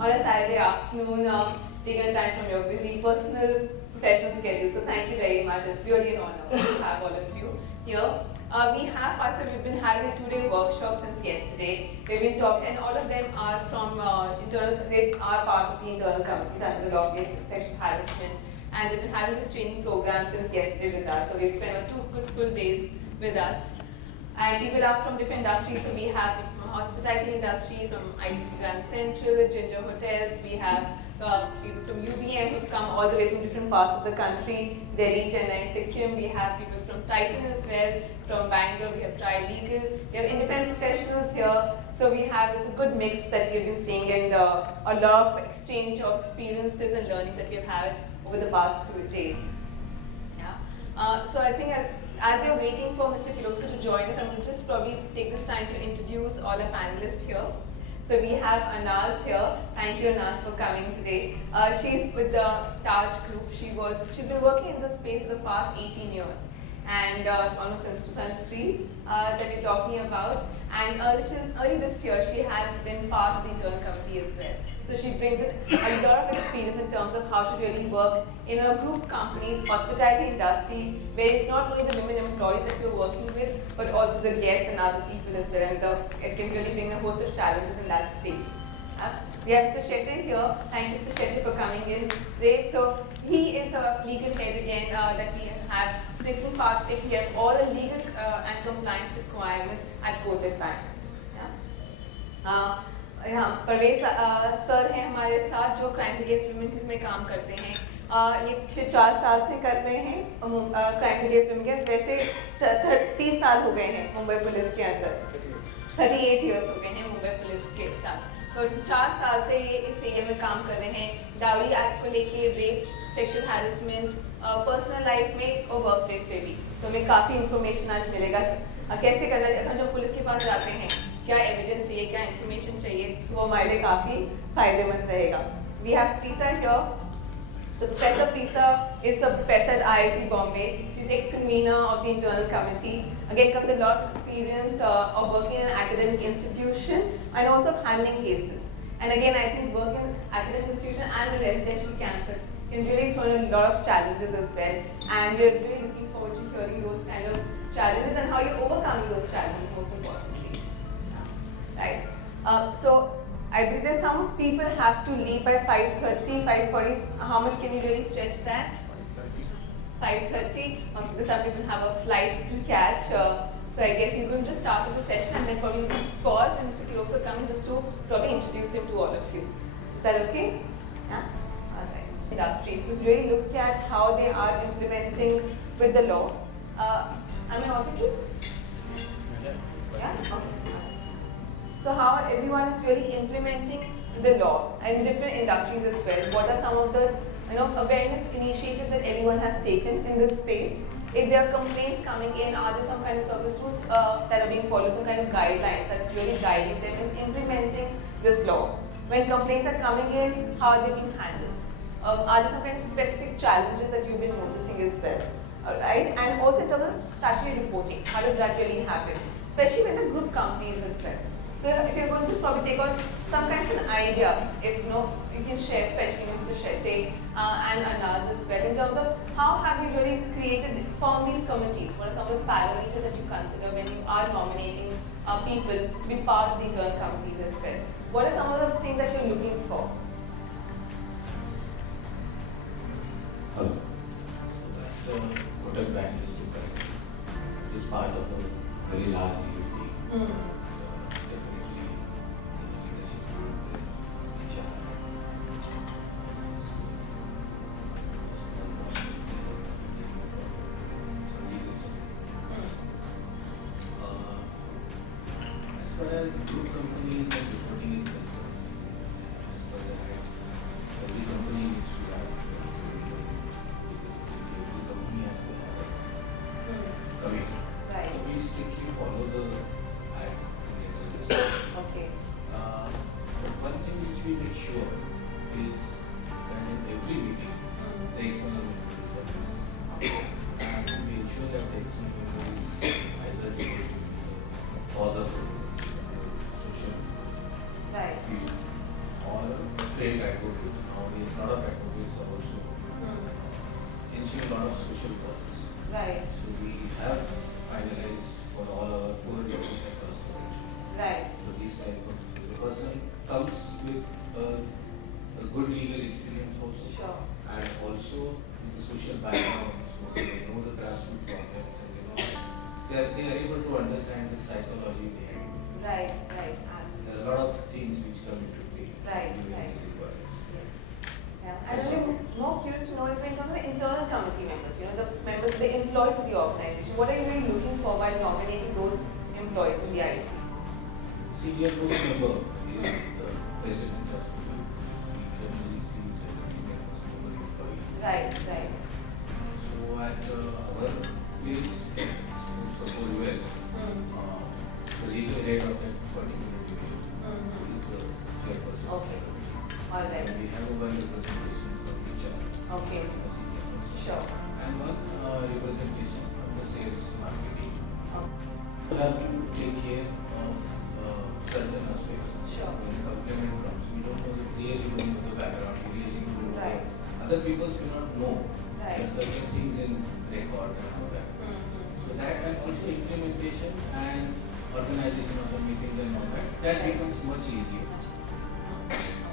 on a Saturday afternoon, taking time from your busy personal, professional schedule. So thank you very much. It's really an honor to have all of you here. We've been having a 2-day workshop since yesterday. We've been talking, and all of them are from they are part of the internal committees under the law against sexual harassment, and they've been having this training program since yesterday with us. So we've spent 2 good full days with us. And people are from different industries, so we have people from hospitality industry, from ITC Grand Central, Ginger Hotels, we have people from UBM who've come all the way from different parts of the country, Delhi, Chennai, Sikkim, we have people from Titan as well, from Bangalore, we have Tri-Legal, we have independent professionals here, so we have, it's a good mix that we've been seeing, and a lot of exchange of experiences and learnings that we've had over the past 2 days. Yeah. So I think as you're waiting for Mr. Kirloskar to join us, I'm going to just probably take this time to introduce all our panelists here. So we have Anaz here. Thank you, Anaz, for coming today. She's with the Taj Group. She's been working in this space for the past 18 years. And it's almost since 2003 that we're talking about. And early this year, she has been part of the internal committee as well. So she brings in a lot of experience in terms of how to really work in a group companies, hospitality industry, where it's not only the women employees that we're working with, but also the guests and other people as well. And it can really bring a host of challenges in that space. We have Mr. Shetty here. Thank you, Mr. Shetty, for coming in today. So he is a legal head again that we have taken care of all the legal and compliance requirements at Kotak Bank. यहाँ Parvez sir हैं हमारे साथ जो crimes against women में काम करते हैं ये पिछले 4 साल से कर रहे हैं क्राइम्स अगेंस्ट वुमेन के वैसे 30 साल हो गए हैं मुंबई पुलिस के अंदर 38 इयर्स हो गए हैं मुंबई पुलिस के साथ तो 4 साल से ये इस एरिया में काम कर रहे हैं डाउरी एक्ट को लेके rapes sexual harassment personal life में और वर्क प्लेस पे भी तो हमें काफ़ी इन्फॉर्मेशन आज मिलेगा कैसे करना अगर जब पुलिस के पास जाते हैं क्या एविडेंस चाहिए क्या इन्फॉर्मेशन चाहिए वो हमारे लिए काफ़ी फायदेमंद रहेगा we have Preeta here So Professor Preeta is a professor at IIT Bombay. She's ex-convener of the internal committee. Again, comes with a lot of experience of working in an academic institution and also of handling cases. And again, I think working in an academic institution and a residential campus can really throw in a lot of challenges as well. And we're really looking forward to hearing those kind of challenges and how you're overcoming those challenges, most importantly. Right? So I believe that some people have to leave by 5:30, 5:40. How much can you really stretch that? 5:30. Because some people have a flight to catch. So I guess you're going to just start with the session and then probably just pause and Mr. Kirloskar coming just to probably introduce him to all of you. Is that okay? Yeah? All right. Industries. Just really look at how they are implementing with the law. Am I audible? Yeah? Okay. So how everyone is really implementing the law and different industries as well. What are some of the awareness initiatives that everyone has taken in this space? If there are complaints coming in, are there some kind of service rules that are being followed, some kind of guidelines that's really guiding them in implementing this law? When complaints are coming in, how are they being handled? Are there some kind of specific challenges that you've been noticing as well? Alright, and also in terms of statutory reporting, how does that really happen? Especially with the group companies as well. So if you're going to probably take on some kind of an idea, if you can share, especially Mr. Shetty and Anaz as well, in terms of how have you really formed these committees? What are some of the parameters that you consider when you are nominating people to be part of the internal committees as well? What are some of the things that you're looking for? Hello. Kotak Bank is correct. It is part of a very large unity. Group companies and reporting is concerned, as per the act, every company needs to have every company has to have a committee. Right. So we strictly follow the act. Okay. But one thing which we make sure is that in every meeting, the external member is represented. And we ensure that the external member is either related to the cause of the social right. field or a lot of advocates are also ensuring a lot of social causes. Right. So we have finalized for all our poor persons across the country. Right. So these type of the person comes with a good legal experience also, Sure. and also with the social background, so they know the grassroots problems and they are able to understand the psychology behind it. Right. Right. There Absolutely. are a lot of things which come into play Right, during right. the requirements. Yes. Yeah. And I'm more curious to know is in terms of the internal committee members, you know, the members, the employees of the organization, what are you really looking for while nominating those employees in the IC? Senior board member is the president has to be. We generally see it as a senior most member employee. Right, right. So at our place, suppose US, the legal head of that particular division is the chairperson. Okay. Of the committee. All right. And we have a one representation from HR. Okay. a senior person. Sure. And one representation from the sales marketing. Okay. You have to take care of certain aspects. Sure. When the complaint comes, we don't know really don't know the background, we really don't know Right. other people do not know. Right. There are certain things in records and all that. So that, and also implementation and organization of the meetings and all that, that becomes much easier.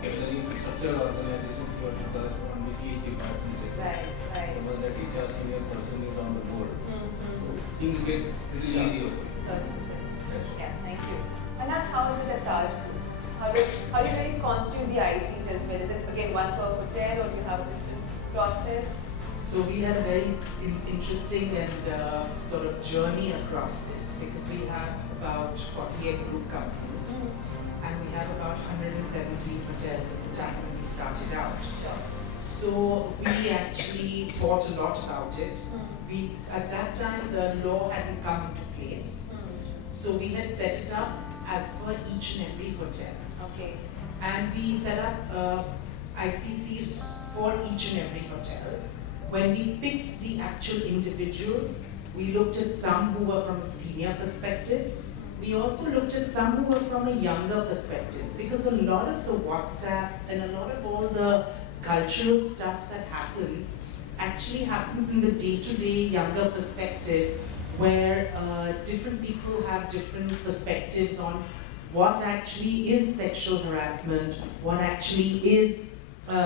Generally, in structured organizations, you have to correspond with each department secretary. Right, right. Suppose that HR senior person is on the board, so things get little Sure. easier for you. Certainly, certainly. That's Yeah, thank you. And that's how is it at Taj Group? How do you really constitute the ICs as well? Is it again one per hotel or do you have a different process? So we had a very interesting and sort of journey across this because we have about 48 group companies and we have about 117 hotels at the time when we started out. Sure. So we actually thought a lot about it. We at that time the law hadn't come into place, so we had set it up as per each and every hotel. Okay. And we set up ICCs for each and every hotel. When we picked the actual individuals, we looked at some who were from a senior perspective. We also looked at some who were from a younger perspective because a lot of the WhatsApp and a lot of all the cultural stuff that happens actually happens in the day-to-day younger perspective where different people have different perspectives on what actually is sexual harassment, what actually is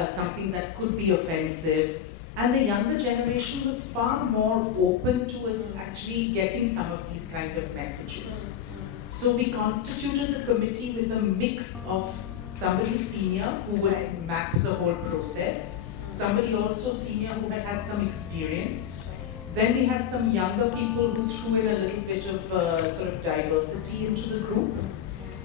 something that could be offensive. And the younger generation was far more open to it, actually getting some of these kind of messages. So we constituted the committee with a mix of somebody senior who would map the whole process, somebody also senior who had had some experience. Then we had some younger people who threw in a little bit of sort of diversity into the group.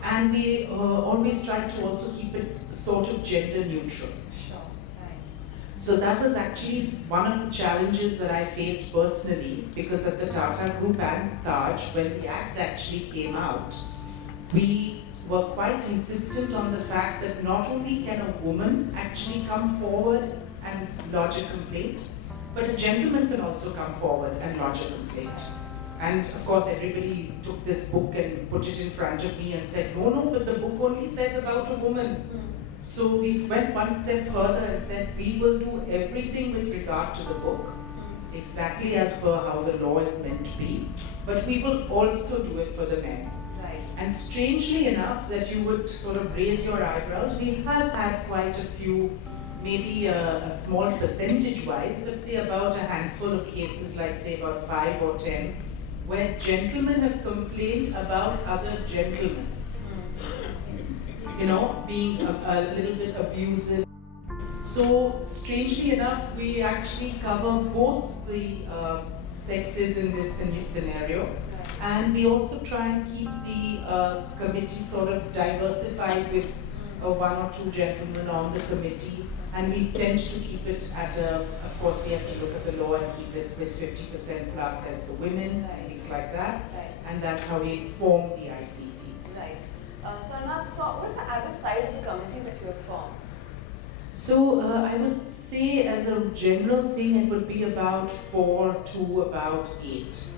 And we always tried to also keep it sort of gender neutral. Sure. Right. So that was actually one of the challenges that I faced personally because at the Tata Group and Taj, when the act actually came out, we were quite insistent on the fact that not only can a woman actually come forward and lodge a complaint, but a gentleman can also come forward and lodge a complaint. And of course, everybody took this book and put it in front of me and said, no, but the book only says about a woman. So we went one step further and said, we will do everything with regard to the book, exactly as per how the law is meant to be, but we will also do it for the men. Right. And strangely enough, that you would sort of raise your eyebrows, we have had quite a few, maybe a small percentage-wise, but say about a handful of cases, like say about 5 or 10, where gentlemen have complained about other gentlemen. You know, being a little bit abusive. So, strangely enough, we actually cover both the sexes in this scenario. And we also try and keep the committee sort of diversified with 1 or 2 gentlemen on the committee. And we tend to keep it at of course we have to look at the law and keep it with 50% plus as the women, and things like that. Right. And that's how we form the ICCs. Right. So what's the average size of the committees that you have formed? So I would say as a general thing it would be about 4 to about 8.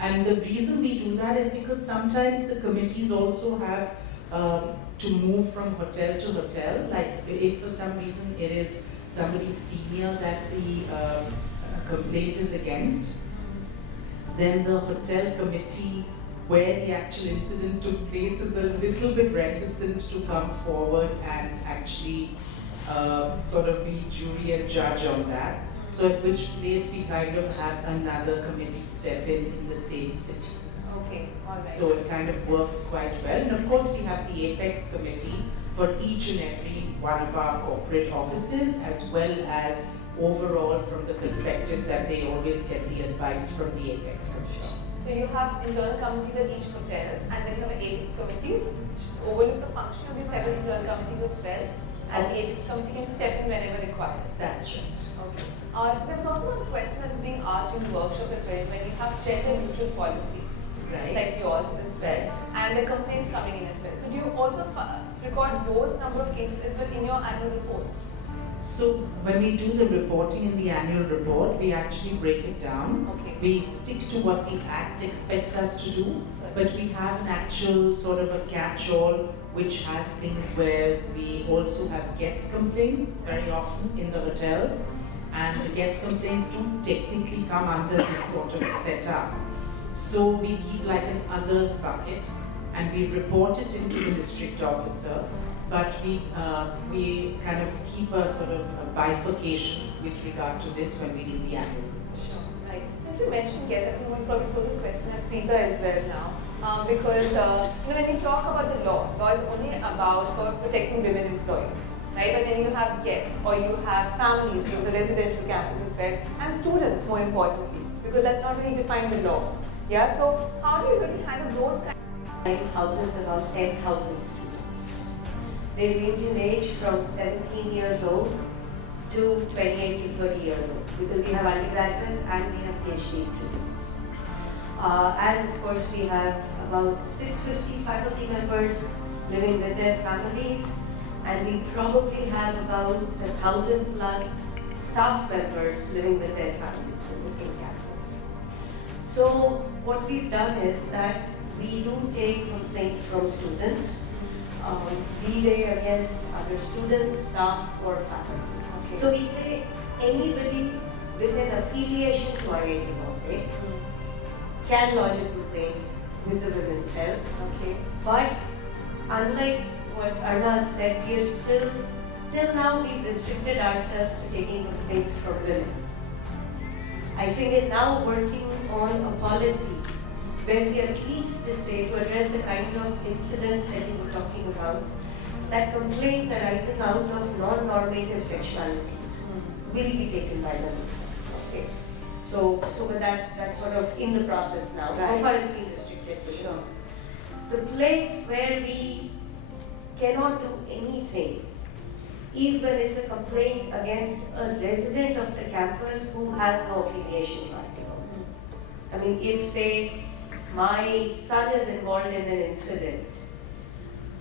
And the reason we do that is because sometimes the committees also have to move from hotel to hotel. Like if for some reason it is somebody senior that the complaint is against, then the hotel committee where the actual incident took place is a little bit reticent to come forward and actually sort of be jury and judge on that. So at which place we kind of have another committee step in the same city. Okay, alright. So it kind of works quite well. And of course we have the Apex committee for each and every one of our corporate offices, as well as overall from the perspective that they always get the advice from the Apex committee. So you have internal committees at each hotels, and then you have an Apex committee which overlooks the function of these several internal committees as well, and the Apex committee can step in whenever required. That's right. Okay. There was also one question that is being asked in the workshop as well, when you have gender neutral policies, Right. like yours as well, Right. and the complaints coming in as well. So do you also record those number of cases as well in your annual reports? So when we do the reporting in the annual report, we actually break it down. Okay. We stick to what the Act expects us to do, Sorry. but we have an actual sort of a catch-all which has things where we also have guest complaints very often in the hotels, and the guest complaints don't technically come under this sort of setup. So we keep like an others bucket and we report it into the district officer, but we kind of keep a sort of a bifurcation with regard to this when we do the annual report. Right. Since you mentioned guests, I think we'll probably throw this question at Preeta as well now, because when we talk about the law is only about for protecting women employees, right? But when you have guests or you have families, because a residential campus as well, and students more importantly, because that's not really defined in law. Yeah. So how do you really handle those kinds? Houses around 10,000 students. They range in age from 17 years old to 28 to 30 years old, because we have undergraduates and we have PhD students. And of course we have about 650 faculty members living with their families, and we probably have about 1,000 plus staff members living with their families in the same campus. So what we've done is that we do take complaints from students, be they against other students, staff, or faculty. Okay. So we say anybody with an affiliation to IIT Bombay can lodge a complaint with the Women's Health. Okay. But unlike what Arna said, we are still, till now we've restricted ourselves to taking complaints from women. I think we're now working on a policy where we are pleased to say, to address the kind of incidents that you were talking about, that complaints arising out of non-normative sexualities will be taken by the Women's Health. Okay. So with that's sort of in the process now. So Right. far it's been restricted to women. The place where we cannot do anything is when it's a complaint against a resident of the campus who has no affiliation to IIT Bombay. I mean, if say my son is involved in an incident,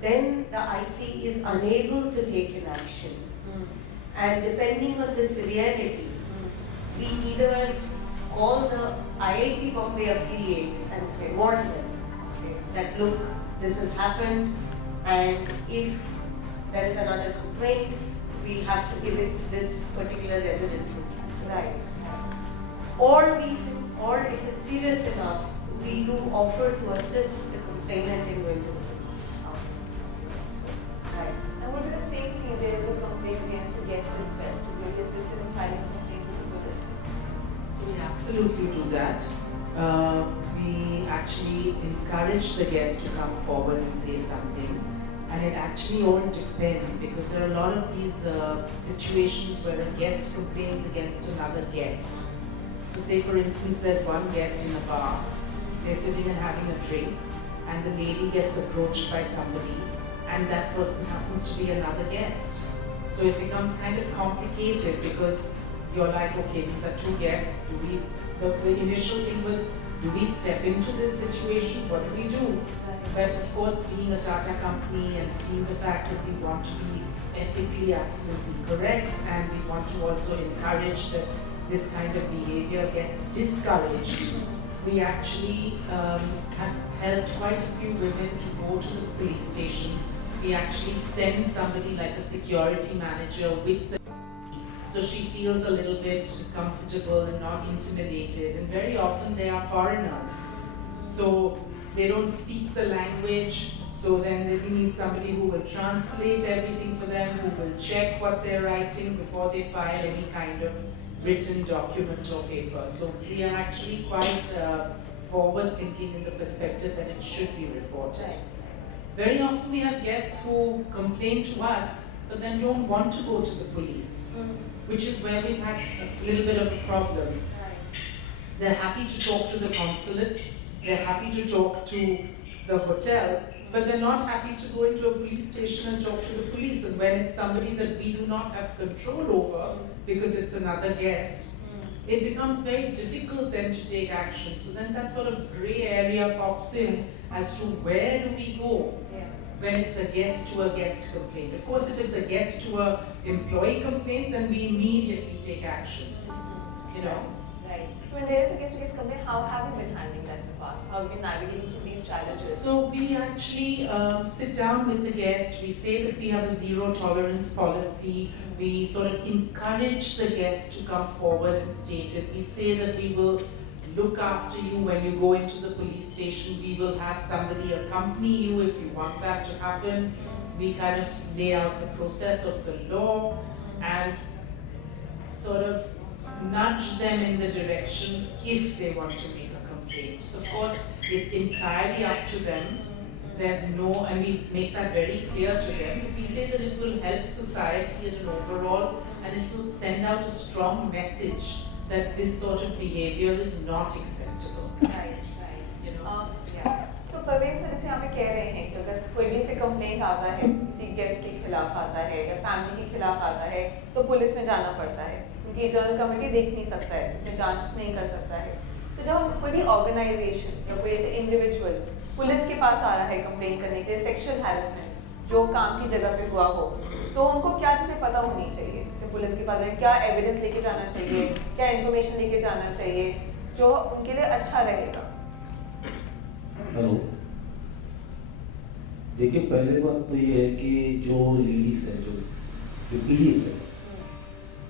then the IC is unable to take an action. And depending on the severity, we either call the IIT Bombay affiliate and say, warn them, okay, that look, this has happened, and if there is another complaint, we have to give it to this particular resident from campus. Or if it's serious enough, we do offer to assist the complainant in going to the police. Right. And would be the same thing, there is a complaint against a guest as well, to really assist in filing a complaint with the police? So we absolutely do that. We actually encourage the guest to come forward and say something. And it actually all depends, because there are a lot of these situations where a guest complains against another guest. So say for instance there's one guest in a bar, they're sitting and having a drink, and the lady gets approached by somebody, and that person happens to be another guest. So it becomes kind of complicated, because you're like, okay, these are two guests, the initial thing was, do we step into this situation, what do we do? But of course, being a Tata company and being the fact that we want to be ethically absolutely correct, and we want to also encourage that this kind of behavior gets discouraged, we actually have helped quite a few women to go to the police station. We actually send somebody like a security manager with the so she feels a little bit comfortable and not intimidated. And very often they are foreigners, so they don't speak the language, so then we need somebody who will translate everything for them, who will check what they're writing before they file any kind of written document or paper. So we are actually quite forward thinking in the perspective that it should be reported. Very often we have guests who complain to us, but then don't want to go to the police, which is where we've had a little bit of a problem. They're happy to talk to the consulates, they're happy to talk to the hotel, but they're not happy to go into a police station and talk to the police. And when it's somebody that we do not have control over, because it's another guest, it becomes very difficult then to take action. So then that sort of grey area pops in as to where do we go when it's a guest to a guest complaint. Of course, if it's a guest to a employee complaint, then we immediately take action, you know. Right. When there is a guest to guest complaint, how have you been handling that in the past? How have you been navigating through these challenges? So we actually sit down with the guest. We say that we have a zero tolerance policy. We sort of encourage the guest to come forward and state it. We say that we will look after you when you go into the police station. We will have somebody accompany you if you want that to happen. We kind of lay out the process of the law and sort of nudge them in the direction if they want to make a complaint. Of course, it's entirely up to them. There's no, and we make that very clear to them. We say that it will help society at an overall, and it will send out a strong message that this sort of behavior is not acceptable. Right. You know? Yeah. तो Parvez sir जैसे हमें कह रहे हैं कि अगर कोई भी से कंप्लेंट आता है, किसी गेस्ट के खिलाफ आता है या फैमिली के खिलाफ आता है, तो पुलिस में जाना पड़ता है क्योंकि इंटरनल कमेटी देख नहीं सकता है, इसमें जांच नहीं कर सकता है। तो जब हम कोई भी ऑर्गेनाइजेशन या कोई ऐसे इंडिविजुअल पुलिस के पास आ रहा है कंप्लेंट करने के लिए सेक्सुअल हैरेसमेंट जो काम की जगह पे हुआ हो, तो उनको क्या चीज़ें पता होनी चाहिए कि पुलिस के पास जाए, क्या एविडेंस लेके जाना चाहिए, क्या इन्फॉर्मेशन लेके जाना चाहिए जो उनके लिए अच्छा रहेगा? हेलो, देखिए पहले बात तो ये है कि जो लेडीज है, जो पीड़ित है,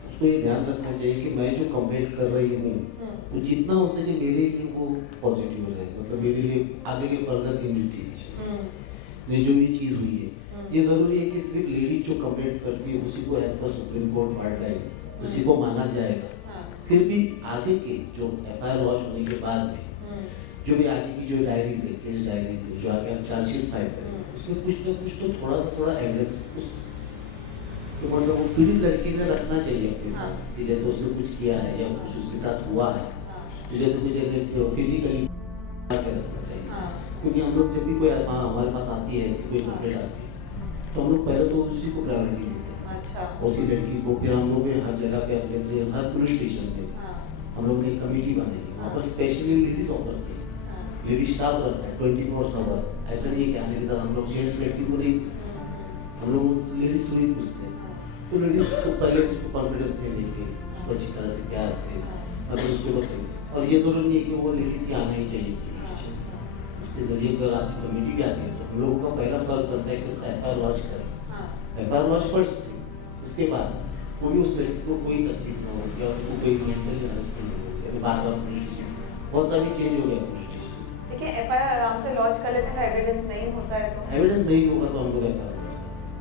उसको ये ध्यान रखना चाहिए कि मैं जो कंप्लेंट कर रही हूँ वो जितना हो सके मेरे लिए वो पॉजिटिव हो जाए, मतलब मेरे लिए आगे के फर्दर इन्वेस्टिगेशन में जो भी चीज़ हुई है, ये ज़रूरी है कि सिर्फ लेडीज जो कंप्लेंट करती है उसी को as per supreme court guidelines उसी को माना जाएगा। फिर भी आगे के जो FIR लॉन्च होने के बाद में जो भी आगे की जो डायरीज है, केस डायरीज है, जो आगे चार्जशीट फाइल है, उसमें कुछ ना कुछ तो थोड़ा एविडेंस कि मतलब वो पीड़ित लड़की ने रखना चाहिए अपने पास कि जैसे उसने कुछ किया है या कुछ उसके साथ हुआ है, तो जैसे मुझे फिजिकली रखना चाहिए। क्योंकि हम लोग जब भी कोई हमारे पास आती है, कोई कंप्लेंट आती है, तो हम लोग पहले तो उसी को प्रायोरिटी देते हैं, उसी लड़की को। फिर हम लोग हर जगह पे हम कहते हैं, हर पुलिस स्टेशन पे हम लोग ने एक कमेटी बनाई, वहाँ पर स्पेशली लेडीज ऑफर की, लेडीज स्टाफ रहता है 24 आवर्स। ऐसा नहीं है कि आने के साथ हम लोग शेड्स लड़की को नहीं पूछते, हम लोग लेडीज को ही पूछते हैं। तो लेडीज को पहले उसको कॉन्फिडेंस में लेके उसको अच्छी तरह से प्यार से मतलब उसको बताइए, और ये जरूरी नहीं है कि वो लेडीज की आना ही चाहिए। उसके जरिए अगर आपकी कमेटी भी आती है तो हम लोगों का पहला फर्ज बनता है कि उसका FIR लॉन्च करें। FIR लॉन्च फर्स्ट, उसके बाद वो भी उस लड़की को कोई तकलीफ ना हो या उसको कोई मेंटल हेरासमेंट हो या बार बार पुलिस स्टेशन बहुत सारी चेंज हो गया पुलिस स्टेशन। देखिए FIR आराम से लॉन्च कर लेते हैं, एविडेंस नहीं होता है तो एविडेंस नहीं होगा तो हम लोग FIR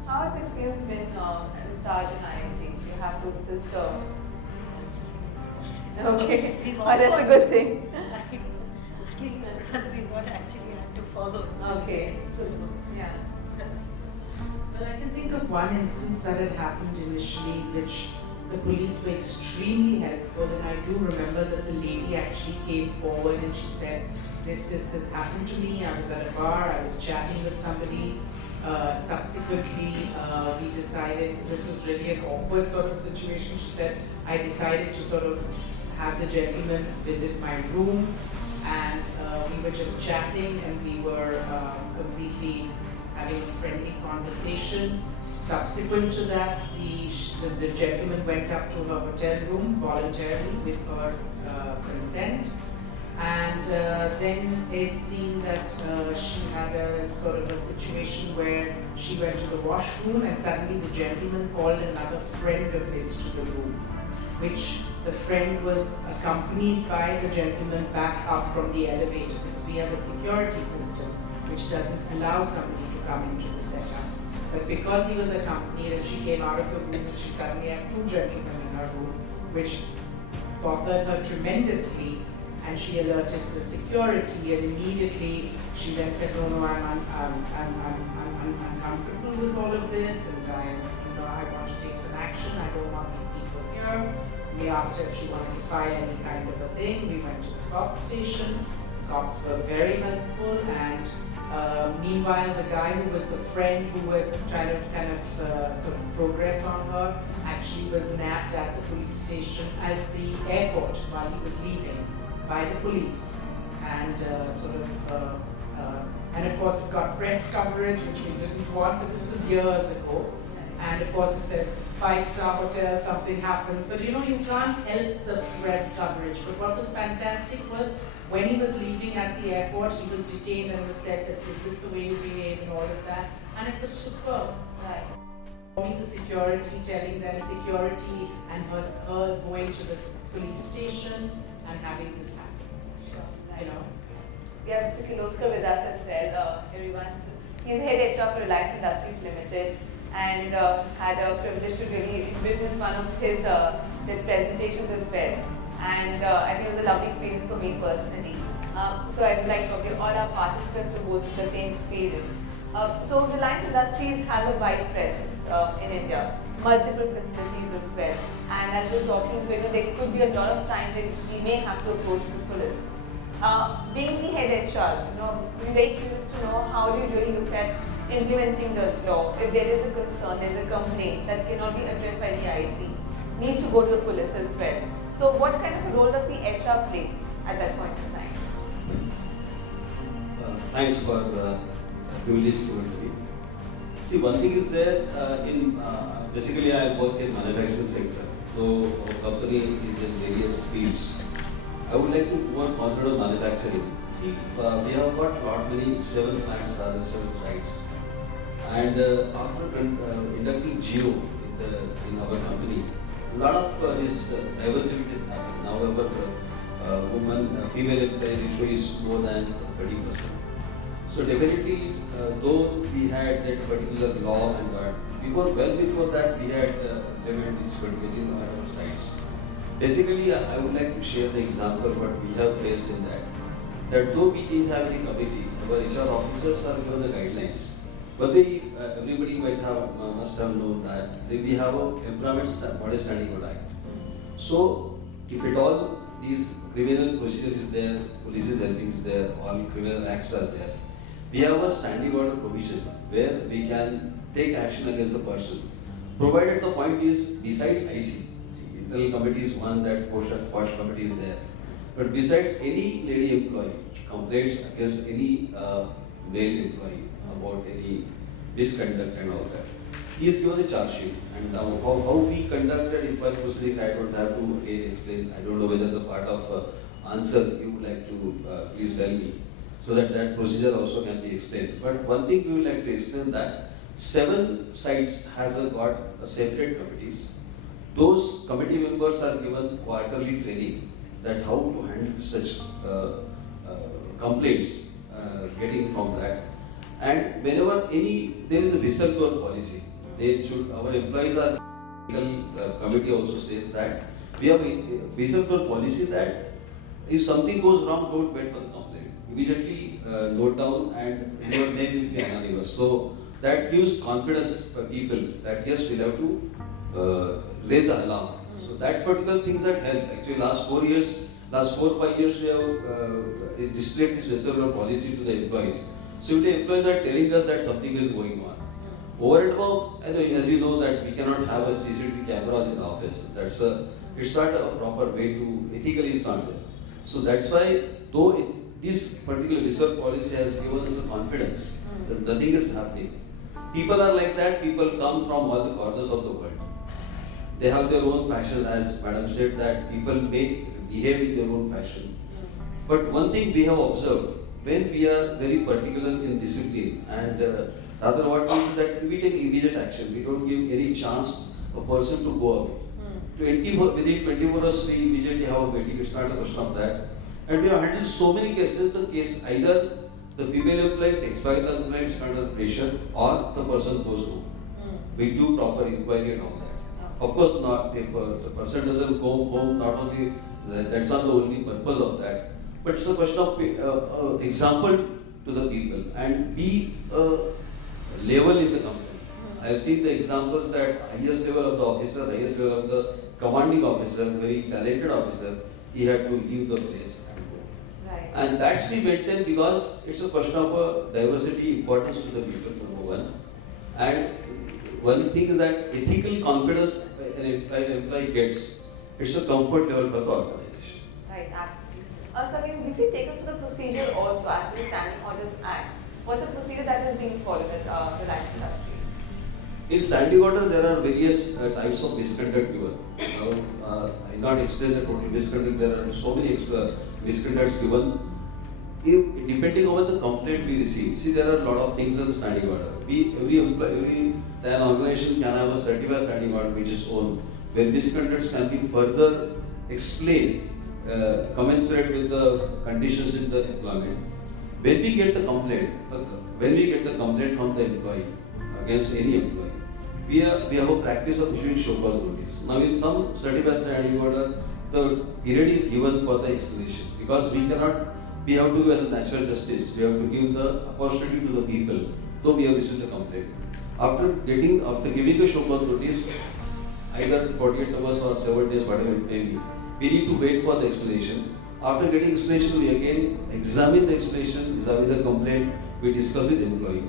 How has experience been Taj and IMG? You have to assist okay, that's a good thing. Luckily for us, we not actually had to follow. Okay, so yeah. But I can think of one instance that had happened initially, which the police were extremely helpful, and I do remember that the lady actually came forward and she said, this happened to me. I was at a bar, I was chatting with somebody. Subsequently, we decided, this was really an awkward sort of situation. She said, I decided to sort of have the gentleman visit my room, and we were just chatting and we were completely having a friendly conversation. Subsequent to that, the gentleman went up to her hotel room voluntarily with her consent, and then it seemed that she had a sort of a situation where she went to the washroom and suddenly the gentleman called another friend of his to the room, which the friend was accompanied by the gentleman back up from the elevator, because we have a security system which doesn't allow somebody to come into the setup. But because he was accompanied and she came out of the room and she suddenly had two gentlemen in her room, which bothered her tremendously, and she alerted the security, and immediately she then said, no, I'm uncomfortable with all of this, and I want to take some action. I don't want these people here. We asked her if she wanted to file any kind of a thing. We went to the cops station. Cops were very helpful, and meanwhile, the guy who was the friend who was trying to kind of sort of progress on her actually was nabbed at the police station at the airport while he was leaving by the police, and and of course it got press coverage, which we didn't want, but this was years ago. And of course it says 5-star hotel, something happens, but you know, you can't help the press coverage. But what was fantastic was when he was leaving at the airport, he was detained and was said that, is this the way you behave and all of that, and it was superb. Right. Calling the security, telling them security, and her going to the police station and having this happen. Sure. You know. We have Mr. Kirloskar with us as well, everyone. So he's head HR for Reliance Industries Limited, and had a privilege to really witness one of his the presentations as well. And I think it was a lovely experience for me personally. So I would like probably all our participants to go through the same experience. So Reliance Industries has a wide presence in India, multiple facilities as well. And as we're talking, so there could be a lot of time when we may have to approach the police. Being the head HR, we're very curious to know how do you really look at implementing the law. If there is a concern, there's a complaint that cannot be addressed by the IC, needs to go to the police as well. So what kind of a role does the HR play at that point in time? Thanks for the privilege to interview. See, one thing is there, basically I work in manufacturing sector, so our company is in various fields. I would like to more consider manufacturing. See, we have got many 7 plants, rather 7 sites. And after inducting Geo in our company, a lot of this diversity has happened. Now our female employee ratio is more than 30%. So definitely, though we had that particular law and that, well before that we had implemented this particularly at our sites. Basically, I would like to share the example what we have faced in that though we didn't have any committee, our HR officers are given the guidelines. But everybody must have known that we have an Employment Model Standing Order Act. So, if at all these criminal procedures is there, police is helping is there, all criminal acts are there, we have a standing order provision where we can take action against the person. Provided the point is, besides IC, internal committee is one, that post committee is there. But besides any lady employee, complaints against any male employee about any misconduct and all that, he is given a charge sheet. And now how we conducted inquiry proceeding, I don't have to again explain. I don't know whether the part of answer you would like to please tell me, so that procedure also can be explained. But one thing we would like to explain that 7 sites has got a separate committees. Those committee members are given quarterly training that how to handle such complaints getting from that. And whenever there is a whistleblower policy, our employees are, committee also says that we have a whistleblower policy that if something goes wrong, don't wait for the complaint. Immediately note down and your name will be anonymous. So that gives confidence for people that yes, we'll have to raise an alarm. So that particular things that help. Actually, last 4 or 5 years, we have displayed this whistleblower policy to the employees. So if the employees are telling us that something is going on. Over and above, as you know that we cannot have a CCTV cameras in the office. It's not a proper way to, ethically it's not there. So that's why, though this particular research policy has given us a confidence that nothing is happening. People are like that, people come from all the corners of the world. They have their own fashion, as Madam said, that people may behave in their own fashion. But one thing we have observed, when we are very particular in discipline and rather what means is that we take immediate action. We don't give any chance a person to go away. within 24 hours we immediately have a meeting. It's not a question of that. And we have handled so many cases. The case either the female employee takes back the complaint under pressure or the person goes home. We do proper inquiry and all that. Of course, not if the person doesn't go home. Not only that's not the only purpose of that, but it's a question of example to the people and be a level in the company. I have seen the examples that highest level of the officer, highest level of the commanding officer, very talented officer, he had to leave the place and go. Right. And that's we maintain because it's a question of a diversity importance to the people, number one. And one thing is that ethical confidence an employee gets, it's a comfort level for the organization. Right, absolutely. So can you briefly take us through the procedure also as per the Standing Orders Act? What's the procedure that is being followed at Reliance Industries? In standing order, there are various types of misconduct given. Now, I will not explain the total misconduct. There are so many misconducts given. Depending on the complaint we receive, see there are a lot of things in the standing order. Every organization can have a certified standing order which is own, where misconducts can be further explained, commensurate with the conditions in the employment. When we get the complaint, from the employee against any employee, we have a practice of issuing show cause notice. Now, in some certified standing order, the period is given for the explanation because we have to do as a natural justice. We have to give the opportunity to the people, though we have received the complaint. After giving a show cause notice, either 48 hours or 7 days, whatever it may be, we need to wait for the explanation. After getting explanation, we again examine the explanation, examine the complaint, we discuss with the employee,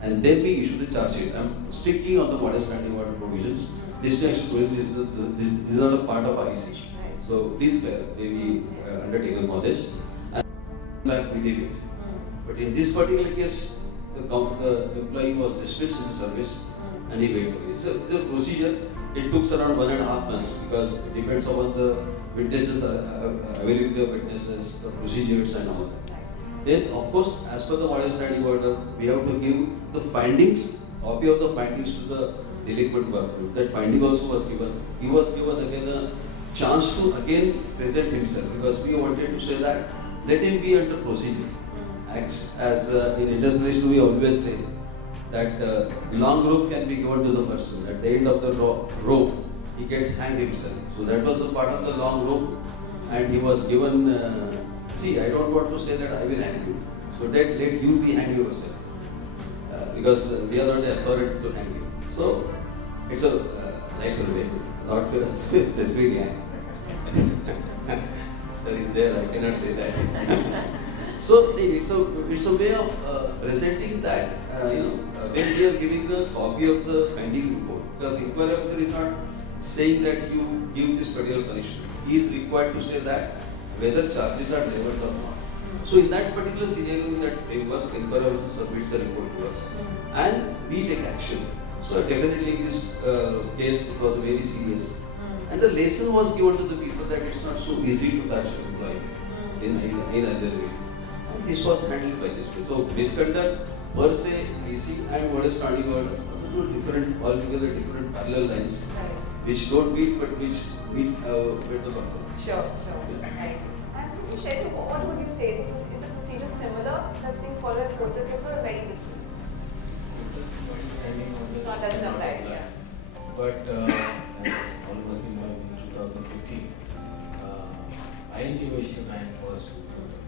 and then we issue the charge sheet. I'm strictly on the model standing order provisions. This is not a part of IC. So please may be undertaken for this. And like we leave it. But in this particular case, the employee was dismissed in the service and he went away. So the procedure, it took around 1.5 months because it depends on the witnesses, availability of witnesses, the procedures and all that. Then, of course, as per the model standing order, we have to give the findings, copy of the findings to the delinquent worker. That finding also was given. He was given again a chance to again present himself because we wanted to say that let him be under procedure. As in industrialist we always say that long rope can be given to the person. At the end of the rope, he can hang himself. So that was a part of the long rope, and he was given. See, I don't want to say that I will hang you. So let you be hang yourself, because we are not the authority to hang you. So it's a lighter way, not specifically hang. Sir is there, I cannot say that. So it's a way of presenting that when we are giving a copy of the findings report, because the inquiry officer is not saying that you give this particular punishment. He is required to say that whether charges are leveled or not. So in that particular scenario, in that framework, the inquiry officer submits the report to us and we take action. So definitely in this case, it was very serious. And the lesson was given to the people that it's not so easy to touch an employee in either way. And this was handled by this way. So misconduct per se, IC and what is standing order are two different, altogether different parallel lines, which don't meet but which meet with the purpose. Sure. Right. And Mr. Shetty, what would you say? Is the procedure similar that's being followed at Kota or very different? It's not as an idea. But as all of us know, in 2015, ING Vaishya Bank was put up.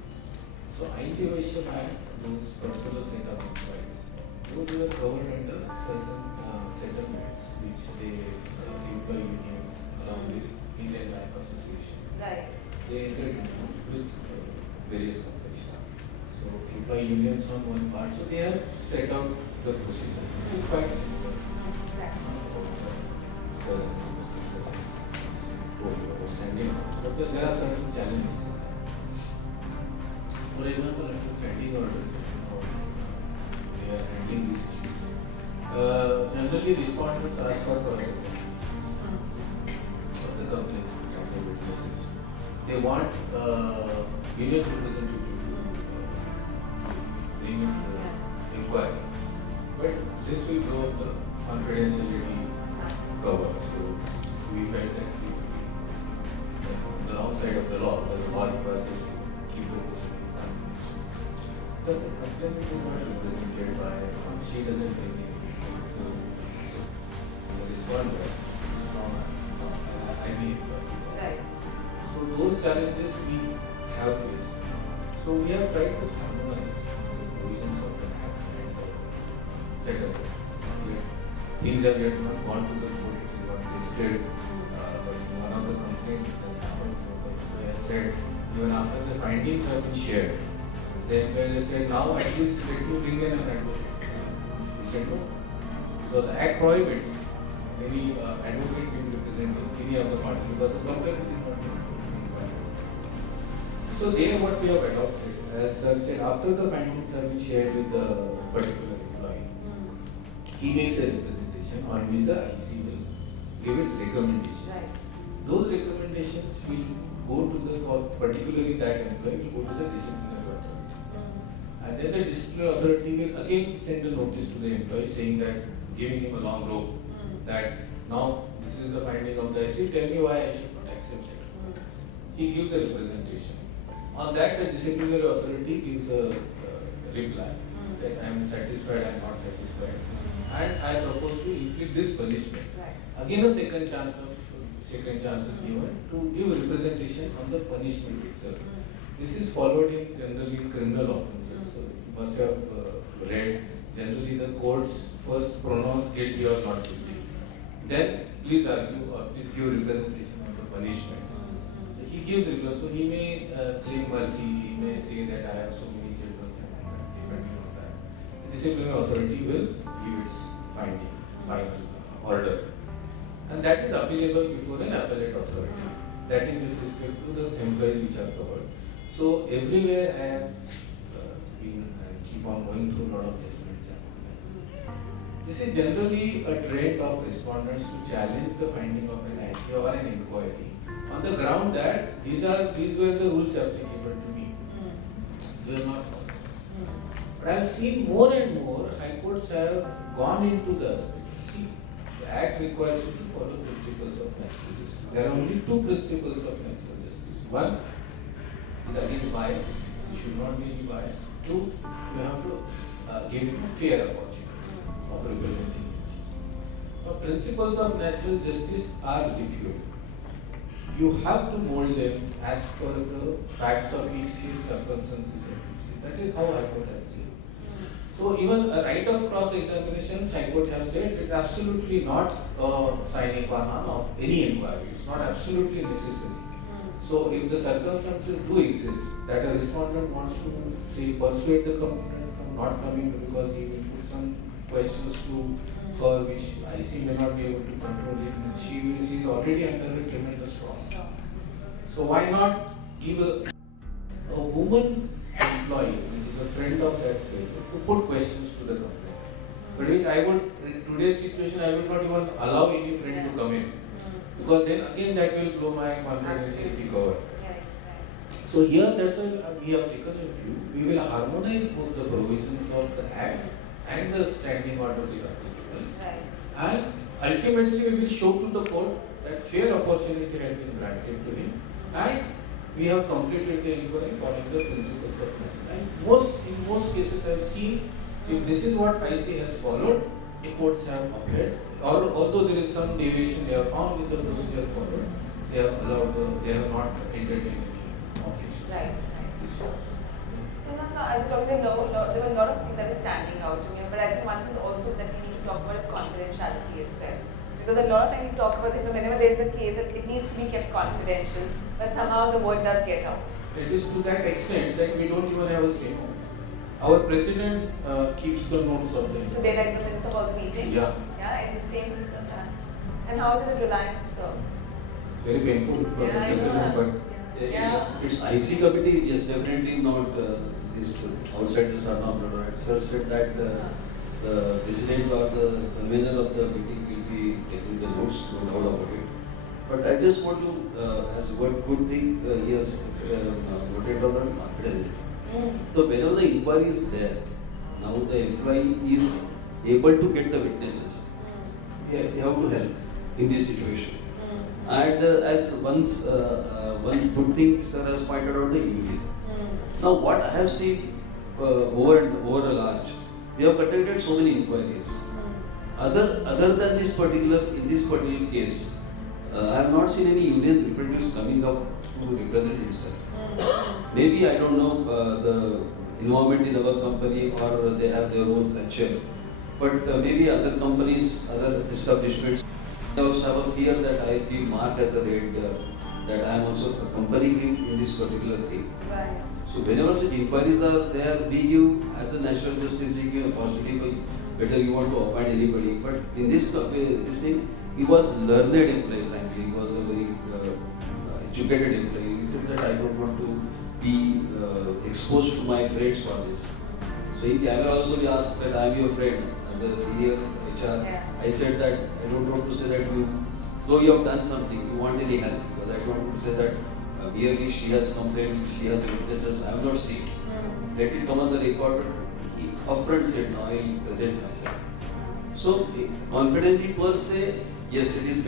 So ING Vaishya Bank, those particular set of employees, those were covered under certain settlements which the employee unions along with Indian Bank Association. Right. They entered into with various companies. So employee unions on one part, so they have set out the procedure, which is quite similar. So but there are certain challenges. For example, under standing orders, they are handling these issues. Generally, respondents ask for cross-examination of the complaint and the witnesses. They want union representative to inquiry. But this will go up the confidentiality cover. So we felt that it would be on the wrong side of the law, because the law requires us to keep the proceedings confidential. Because the complainant is not represented by, she doesn't bring anything. So the respondent is from any employee. Right. So those challenges we have faced. So we have tried to harmonize the provisions of the Act and the setup. Yet things have yet not gone to the court, it is not listed. But one of the complaints that happened, so the employee has said, even after the findings have been shared, the employee has said, now at least let me bring in an advocate. We said no, because the Act prohibits any advocate being representing any of the party, because the complaint is not being represented. So there what we have adopted, as sir said, after the findings have been shared with the particular employee, he makes a representation on which the IC will give its recommendation. Right. Those recommendations will go to the, for particularly that employee will go to the disciplinary authority. And then the disciplinary authority will again send a notice to the employee saying that, giving him a long rope, that now this is the finding of the IC, tell me why I should not accept it. He gives a representation. On that, the disciplinary authority gives a reply that I am satisfied, I am not satisfied, and I propose to inflict this punishment. Right. Again, a second chance is given to give representation on the punishment itself. This is followed in generally in criminal offences. So you must have read. Generally, the courts first pronounce guilty or not guilty. Then please argue or please give representation on the punishment. So he gives representation. So he may claim mercy. He may say that I have so many children, depending on that. The disciplinary authority will give its final order, and that is appealable before an appellate authority. That is with respect to the employees which are covered. So everywhere I have keep on going through a lot of judgments. This is generally a trend of respondents to challenge the finding of an IC or an inquiry on the ground that these were the rules applicable to me. They are not followed. But I have seen more and more high courts have gone into the aspect. See, the Act requires you to follow principles of natural justice. There are only two principles of natural justice. One is against bias. You should not be any bias. Two, you have to give fair opportunity of representing his case. Now, principles of natural justice are liquid. You have to mold them as per the facts of each case, circumstances of each case. That is how High Court has seen. So even a right of cross-examination, High Court has said it's absolutely not a sine qua non of any inquiry. It's not absolutely necessary. So if the circumstances do exist that a respondent wants to say persuade the complainant from not coming because he will put some questions to her which IC may not be able to control it, and she is already under a tremendous trauma. So why not give a woman employee, which is a friend of that fellow, to put questions to the complainant? But which I would, in today's situation, I would not even allow any friend to come in. Because then again that will blow my confidentiality cover. So here that's why we have taken a view. We will harmonize both the provisions of the Act and the standing orders if applicable. And ultimately we will show to the court that fair opportunity has been granted to him and we have completed the inquiry following the principles of justice. And in most cases I have seen if this is what IC has followed, the courts have upheld. Or although there is some deviation they have found in the procedure followed, they have not entertained any objection. Right. This was. So now, sir, as you talked, there were a lot of things that were standing out to me, but I think one thing also that we need to talk about is confidentiality as well. Because a lot of time we talk about it, whenever there is a case that it needs to be kept confidential, but somehow the word does get out. It is to that extent that we don't even have a stay home. Our president keeps the notes of the So they like the minutes of all the meetings? Yeah. Yeah, it's the same with the past. And how is it at Reliance, sir? It's very painful for the president, but It's IC committee, yes, definitely not this outsiders are not allowed. Sir said that the president or the convener of the meeting will be taking the notes, no doubt about it. But I just want to, as one good thing, he has noted on confidence. So whenever the inquiry is there, Now the employee is able to get the witnesses. You have to help in this situation. And as one good thing sir has pointed out, the union. Now what I have seen over a large, we have conducted so many inquiries. Other than this particular case, I have not seen any union representatives coming up to represent himself. Maybe I don't know the involvement in our company, or they have their own culture. But maybe other companies, other establishments, I also have a fear that I be marked as a red, that I am also accompanying him in this particular thing. Right. So whenever such inquiries are there, we give as a national justice, we give a positive, whether you want to appoint anybody. But in this thing, he was learned employee, frankly. He was a very educated employee. He said that I don't want to be exposed to my friends for this. So in camera also we asked that I am your friend as a senior HR. Yeah. I said that I don't want to say that though you have done something, you want any help, because I don't want to say that merely she has complained, she has witnesses, I have not seen. Let it come on the record. He upfront said, no, I will present myself. So confidently per se, yes, it is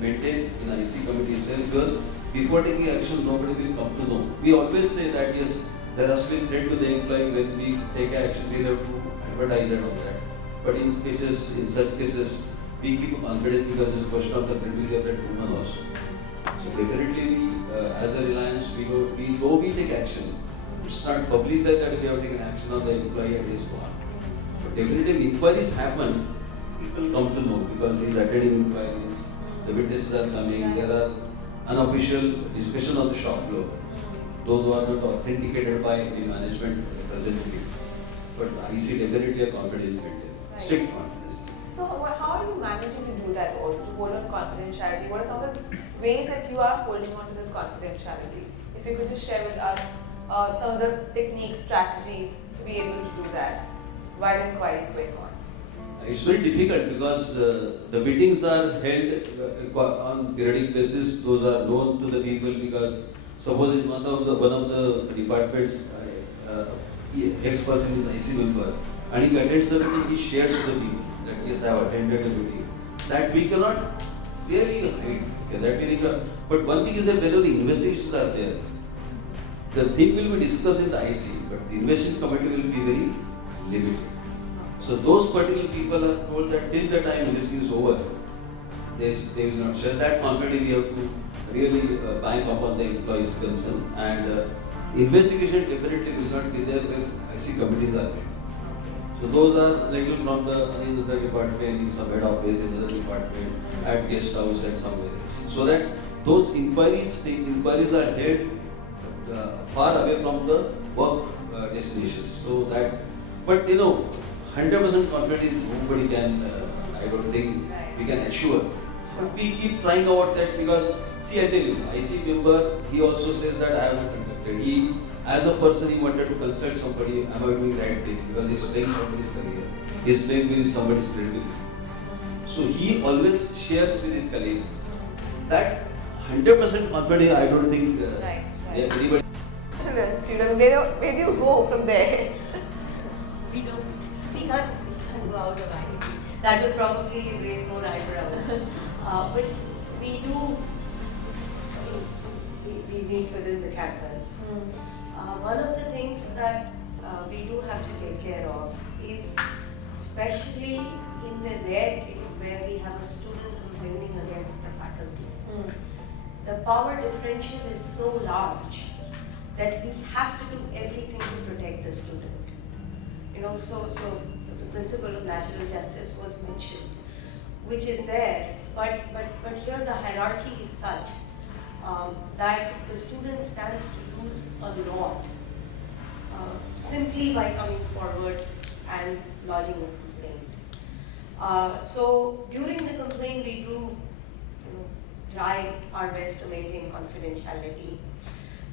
maintained in IC committee itself. Well, before taking action, nobody will come to know. We always say that yes, there has to be threat to the employee. When we take action, we have to advertise and all that. But in such cases, we keep confident because it's a question of the credibility of that woman also. So definitely, we, as a Reliance, we take action. It's not publicized that we have taken action on the employee and his part. But definitely, inquiries happen. People come to know because he's attending inquiries. The witnesses are coming. There are unofficial discussion on the shop floor. Those who are not authenticated by any management representative. But IC definitely a confidence maintained. Strict confidence. So how are you managing to do that also, to hold on confidentiality? What are some of the ways that you are holding on to this confidentiality? If you could just share with us some of the techniques, strategies to be able to do that while inquiries going on. It's very difficult because the meetings are held on periodic basis. Those are known to the people because suppose in one of the departments, ex-person is IC member and he attends a meeting, he shares with the people that yes, I have attended a meeting. That we cannot really hide. Okay, that we cannot. But one thing is that whenever investigations are there, the thing will be discussed in the IC, but the investigation committee will be very limited. So those particular people are told that till the time investigation is over, they will not share. That confidently we have to really bank upon the employee's concern, and investigation definitely will not be there when IC committees are made. So those are like from the another department, in some head office, in another department, at guest house and somewhere else. So that those inquiries are held far away from the work destinations. So that, but 100% confident nobody can, I don't think we can assure. But we keep trying out that because, see, I tell you, IC member, he also says that I have not conducted. He, as a person, he wanted to consult somebody, am I doing the right thing? Because he's playing somebody's career. He's playing with somebody's credibility. So he always shares with his colleagues. That 100% confidence, I don't think anybody. Student, where do you go from there? We can't go out of IIT. That would probably raise more eyebrows. But we do, we meet within the campus. One of the things that we do have to take care of is, especially in the rare case where we have a student complaining against the faculty, the power differential is so large that we have to do everything to protect the student. So the principle of natural justice was mentioned, which is there, but here the hierarchy is such that the student stands to lose a lot simply by coming forward and lodging a complaint. So during the complaint, we do try our best to maintain confidentiality.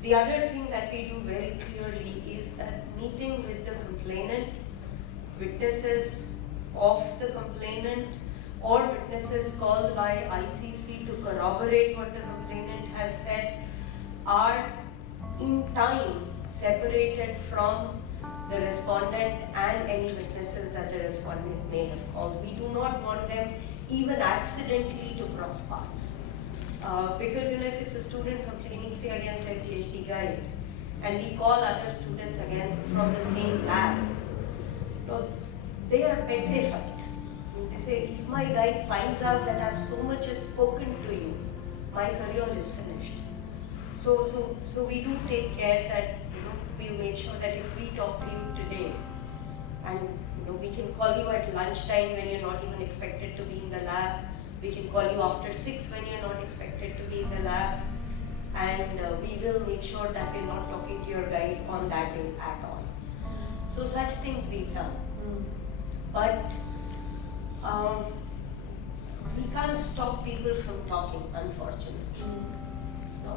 The other thing that we do very clearly is that meeting with the complainant, witnesses of the complainant, or witnesses called by ICC to corroborate what the complainant has said are in time separated from the respondent and any witnesses that the respondent may have called. We do not want them even accidentally to cross paths. Because if it's a student complaining, say, against their PhD guide, and we call other students against from the same lab, they are petrified. They say, if my guide finds out that I've so much as spoken to you, my career is finished. So we do take care that we'll make sure that if we talk to you today, and we can call you at lunchtime when you're not even expected to be in the lab. We can call you after 6 when you're not expected to be in the lab, and we will make sure that we're not talking to your guide on that day at all. So such things we've done. But we can't stop people from talking, unfortunately.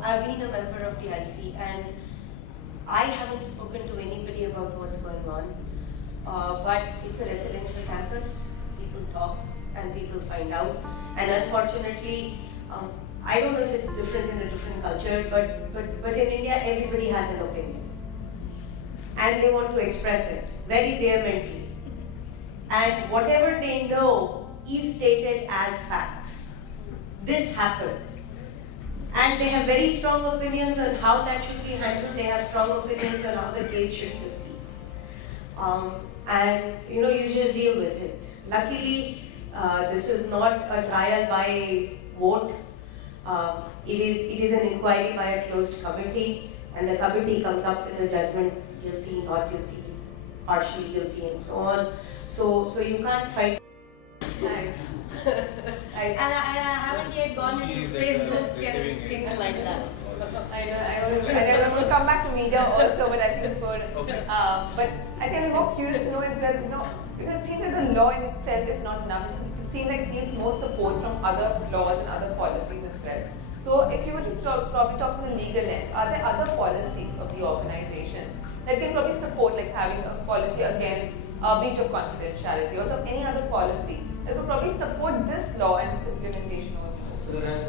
I've been a member of the IC, and I haven't spoken to anybody about what's going on. But it's a residential campus. People talk and people find out. And unfortunately, I don't know if it's different in a different culture, but in India, everybody has an opinion. And they want to express it very vehemently. And whatever they know is stated as facts. This happened. And they have very strong opinions on how that should be handled. They have strong opinions on how the case should proceed. And you just deal with it. Luckily, this is not a trial by vote. It is an inquiry by a closed committee, and the committee comes up with a judgment: guilty, not guilty, partially guilty, and so on. So you can't fight. And I haven't yet gone into Facebook and things like that. I want to come back to media also, but I think but I think I'm more curious to know as well, because it seems that the law in itself is not enough. It seems like it needs more support from other laws and other policies as well. So if you were to probably talk from the legal lens, are there other policies of the organizations that can probably support, like having a policy against breach of confidentiality, or some any other policy that would probably support this law and its implementation also? So let's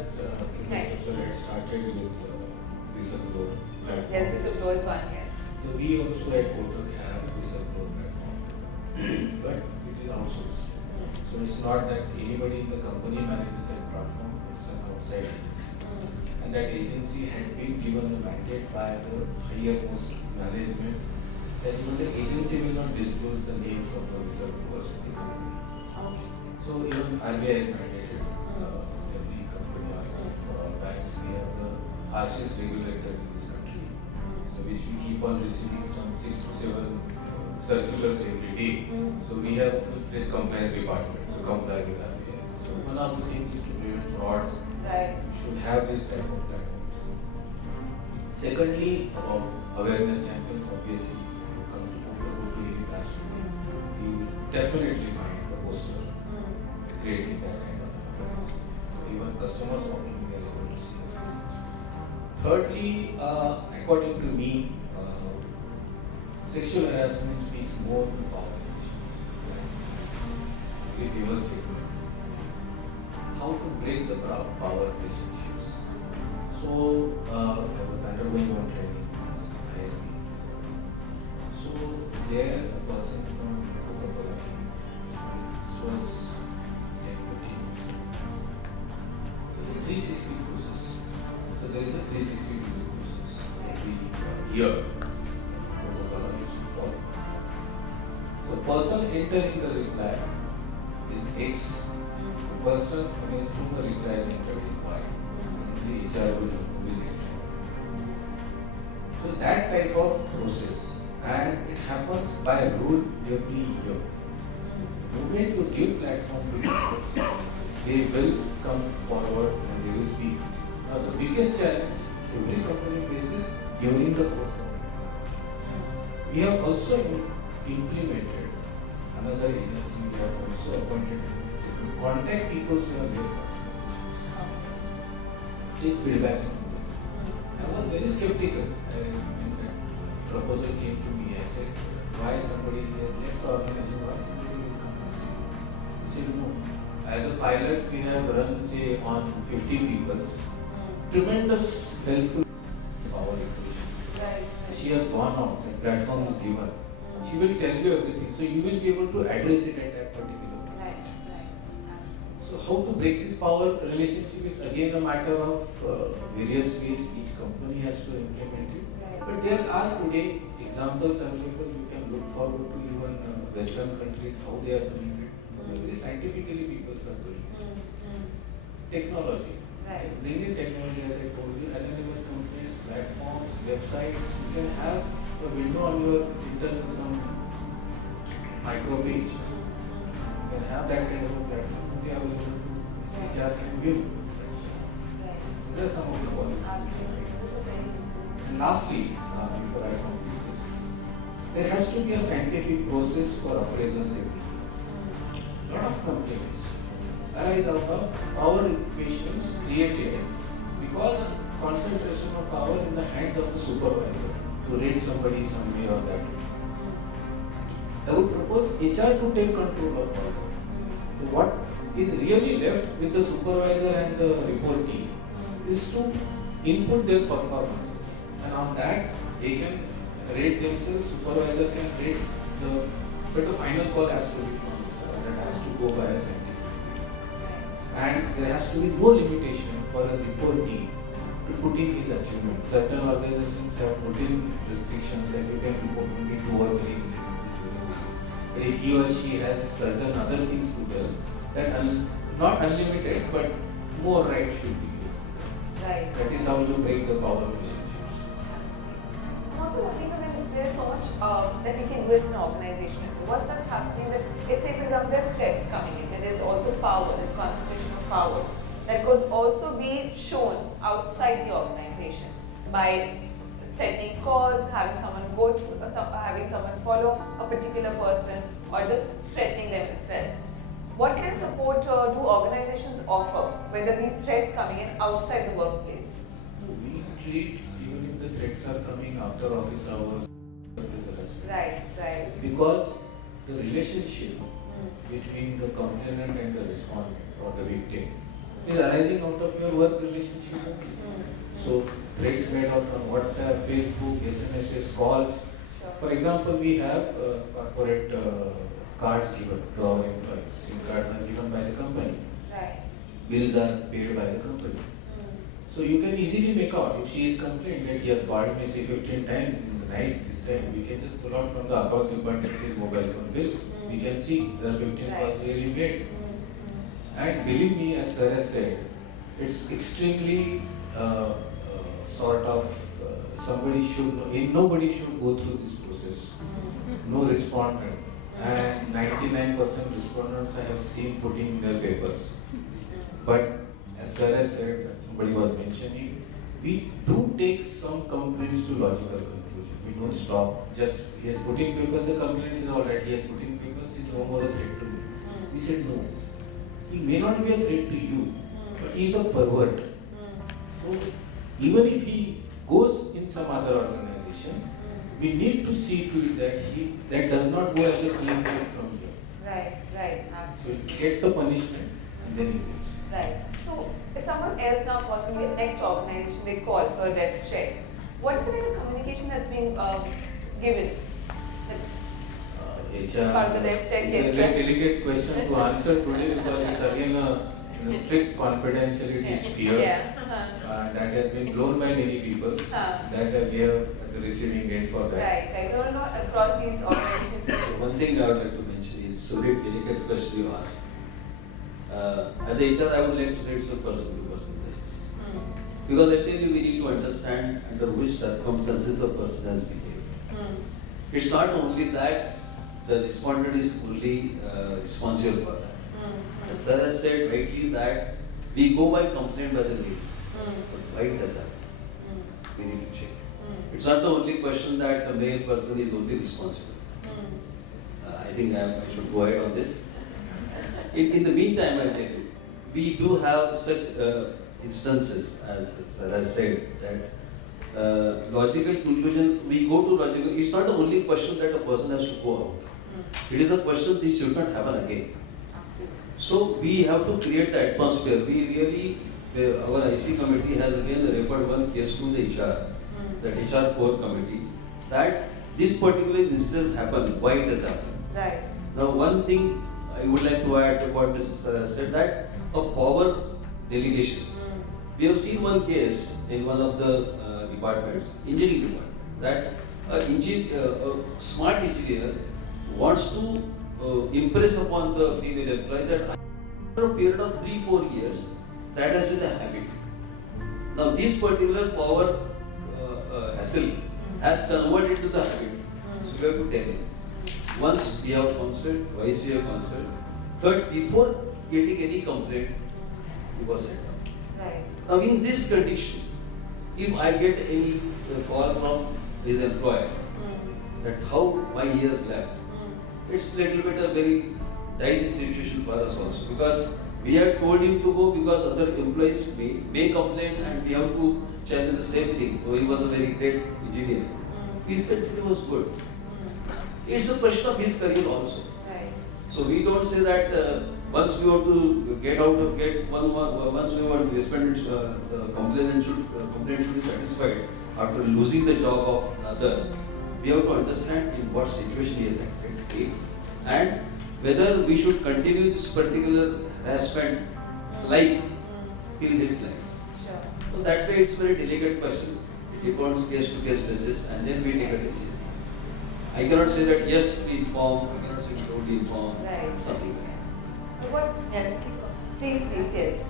started with whistleblower platform. Yes, whistleblower is one, yes. So we also at Kotak have whistleblower platform, but it is outsourced. So it's not that anybody in the company manages that platform, it's an outside agency. And that agency had been given a mandate by the higher most management that even the agency will not disclose the names of the whistleblowers of the company. Okay. So even RBI has mandated every company or all banks, we have the harshest regulator in this country. So which we keep on receiving some 6 to 7 circulars every day. So we have this compliance department to comply with RBI. So one of the things is to prevent frauds. Right. We should have this type of platforms. Secondly, about awareness campaigns, obviously, you come to any branch, you will definitely find a poster creating that kind of awareness. So even customers walking, we are able to see. Thirdly, according to me, sexual harassment speaks more to power relations. Very famous statement. How to break the power relationships. So I was undergoing one training as ISB. So there a person from Coca-Cola came. This was 10-15 years ago. So the 360 process. So there is a 360 degree process every year. Coca-Cola used to follow. The person entering the reply is X. The person against whom the reply is entered is Y. And the HR will X. So that type of process, and it happens by rule every year. The moment you give platform to people, they will come forward and they will speak. Now the biggest challenge every company faces during the course of it. We have also implemented another agency, we have also appointed to contact people who are there. Take feedback from them. I was very skeptical when that proposal came to me. I said, why somebody has left the organization, why somebody will come and see? He said, no. As a pilot, we have run, say, on 50 people. Tremendous helpful power equation. Right. She has gone out, the platform is given. She will tell you everything, so you will be able to address it at that particular point. Right, right. Absolutely. So how to break this power relationship is again a matter of various ways. Each company has to implement it. Right. But there are today examples available. You can look forward to even Western countries how they are doing it. Very scientifically, people are doing it. Technology. Right. Bring in technology, as I told you, anonymous companies, platforms, websites. You can have a window on your internal some micro page. You can have that kind of a platform. They are available to HR can give. Right. These are some of the policies. Absolutely. This is very important. And lastly, before I complete this, there has to be a scientific process for appraisals every year. A lot of complaints arise out of power equations created because of concentration of power in the hands of the supervisor to rate somebody some way or that. I would propose HR to take control of all that. So what is really left with the supervisor and the report team is to input their performances, and on that they can rate themselves, supervisor can rate but the final call has to be from HR, that has to go by a scientific. And there has to be no limitation for a report team to put in his achievements. Certain organizations have put in restrictions that you can report only 2 or 3 incidents during the year. But if he or she has certain other things to tell, that not unlimited, but more right should be given. Right. That is how you break the power relationships. And also, what you know, when there's so much that we can do as an organization. What's that happening that, if say for example there are threats coming in, and there's also power, there's concentration of power, that could also be shown outside the organization by sending calls, having someone go to, having someone follow a particular person, or just threatening them as well. What kind of support do organizations offer when there are these threats coming in outside the workplace? We treat, even if the threats are coming after office hours, as a respect. Right, right. Because the relationship between the complainant and the respondent or the victim is arising out of your work relationship only. So threats made out on WhatsApp, Facebook, SMSs, calls. Sure. For example, we have corporate cards given to our employees. SIM cards are given by the company. Right. Bills are paid by the company. So you can easily make out if she is complaining that he has called me say 15 times in the night this time, we can just pull out from the accounts department his mobile phone bill. We can see there are 15 calls really made. And believe me, as Sir has said, it's extremely sort of nobody should go through this process. No respondent. And 99% respondents I have seen putting their papers. But as Sir has said, somebody was mentioning, we do take some complaints to logical conclusion. We don't stop. Just he has put in papers, the complaints is alright. He has put in papers, he's no more a threat to me. We said no. He may not be a threat to you, but he is a pervert. So even if he goes in some other organization, we need to see to it that that does not go as a clean check from here. Right, right, So absolutely. it gets the punishment and then he gets. Right. So if someone else now watching the next organization, they call for a ref check, what is the kind of communication that's being given? HR For the ref check, is yes, a sir. very delicate question to answer today because it's again a strict confidentiality sphere. Yeah. That has been blown by many people. That we are at the receiving end for that. Right, right. No, no, across these organizations. One thing I would like to mention, it's a very delicate question you ask. As a HR, I would like to say it's a person-to-person basis. Because I tell you, we need to understand under which circumstances the person has behaved. It's not only that the respondent is fully responsible for that. As Sir has said rightly that we go by complaint by the lady. But why it does happen? We need to check. It's not the only question that a male person is only responsible. I think I should go ahead on this. In the meantime, I tell you, we do have such instances, as Sir has said, that logical conclusion, we go to logical, it's not the only question that a person has to go out. It is a question this should not happen again. So we have to create the atmosphere. We really, our IC committee has again referred one case to the HR, that HR core committee, that this particular incident happened, why it has happened. Right. Now, one thing I would like to add to what Mrs. Sarah said, that a power delegation. We have seen one case in one of the departments, engineering department, that a smart engineer wants to impress upon the female employee that after a period of 3-4 years, that has been a habit. Now, this particular power hassle has converted to the habit. So, we have to tell him. Once we have counseled, twice we have counseled, third, before getting any complaint, he was sent out. Right. Now, in this condition, if I get any call from his employer that how my years left, it's little bit a very dicey situation for us also, because we have told him to go because other employees may complain and we have to challenge the same thing. So he was a very great engineer. He said it was good. It's a question of his career also. Right. So we don't say that once we want to get out of once we want to respond, the complainant should be satisfied after losing the job of the other. We have to understand in what situation he is acted and whether we should continue this particular harassment like till his life. Sure. So that way it's a very delicate question. It depends case to case basis and then we take a decision. I cannot say that yes, we inform, I cannot say we don't inform, Right. something like that. What? Yes. Please, yes.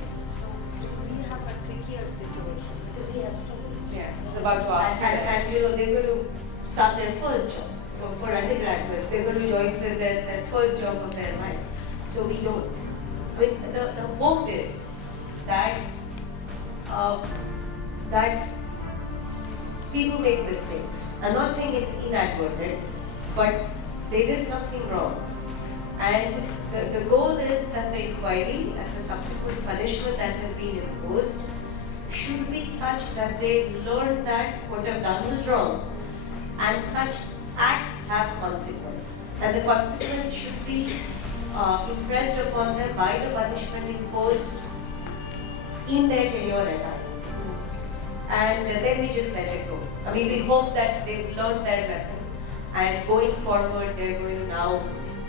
So we have a trickier situation because we have students. Yeah. It's about to ask. And you know, they're going to start their first job. For undergraduates, they're going to join their first job of their life. So we don't. I mean, the hope is that that people make mistakes. I'm not saying it's inadvertent, but they did something wrong. And the goal is that the inquiry and the subsequent punishment that has been imposed should be such that they learn that what they've done was wrong and such acts have consequences. And the consequence should be impressed upon them by the punishment imposed in their tenure at IIT. And then we just let it go. I mean, we hope that they've learned their lesson and going forward they're going to now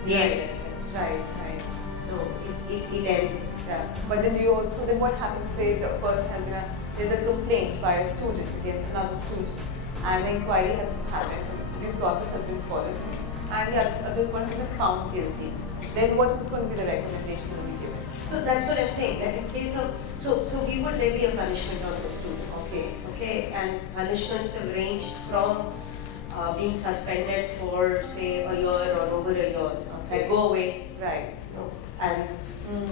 behave themselves. Right, right. So it ends. Yeah. But then you also, then what happens, say the person has been there's a complaint by a student against another student and the inquiry has happened, the due process has been followed and the other one has been found guilty. Then what is going to be the recommendation to be given? So that's what I'm saying, that in case of, so we would levy a punishment on the student, okay, and punishments have ranged from being suspended for say a year or over a year, like go away, Right. and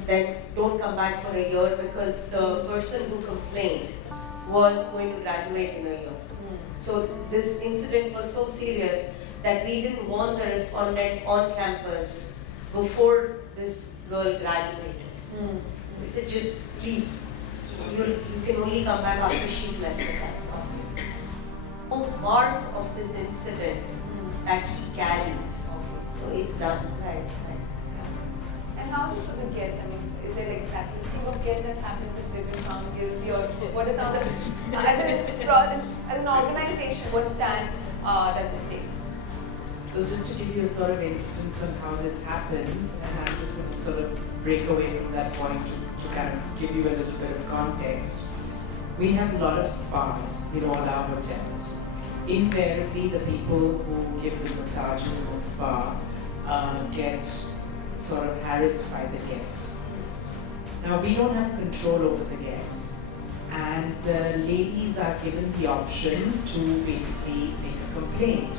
then don't come back for a year because the person who complained was going to graduate in a year. So this incident was so serious that we didn't want the respondent on campus before this girl graduated. We said just leave. You can only come back after she's left the campus. No mark of this incident that he carries. So it's done. Right, right. And how is it for the guests? I mean, is there like blacklisting of guests that happens if they've been found guilty, or what is some of the as an organization, what stand does it take? So just to give you a sort of instance on how this happens, and I'm just going to sort of break away from that point to kind of give you a little bit of context. We have a lot of spas in all our hotels. Invariably, the people who give the massages in the spa get sort of harassed by the guests. Now, we don't have control over the guests, and the ladies are given the option to basically make a complaint.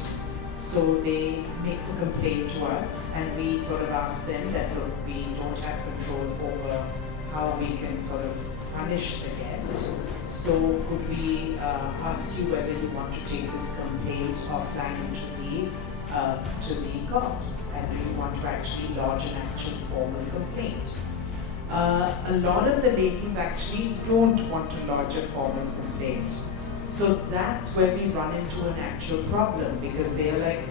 So they make the complaint to us, and we sort of ask them that, look, we don't have control over how we can sort of punish the guest. So could we ask you whether you want to take this complaint offline to the cops, and do you want to actually lodge an actual formal complaint? A lot of the ladies actually don't want to lodge a formal complaint. So that's where we run into an actual problem, because they're like,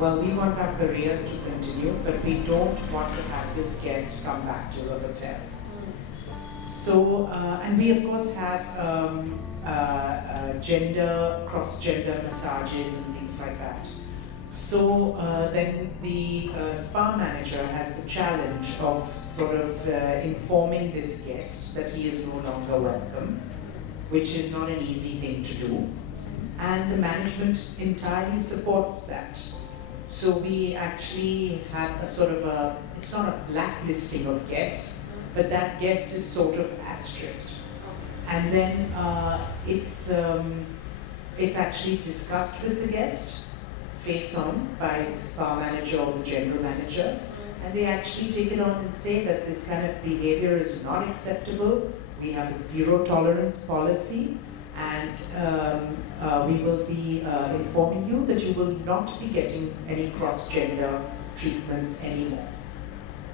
well, we want our careers to continue, but we don't want to have this guest come back to the hotel. So, and we of course have cross-gender massages and things like that. So then the spa manager has the challenge of sort of informing this guest that he is no longer welcome, which is not an easy thing to do. And the management entirely supports that. So we actually have a sort of a, it's not a blacklisting of guests, but that guest is sort of asterisked. And then it's actually discussed with the guest, face on, by the spa manager or the general manager, and they actually take it on and say that this kind of behavior is not acceptable. We have a zero tolerance policy, and we will be informing you that you will not be getting any cross-gender treatments anymore.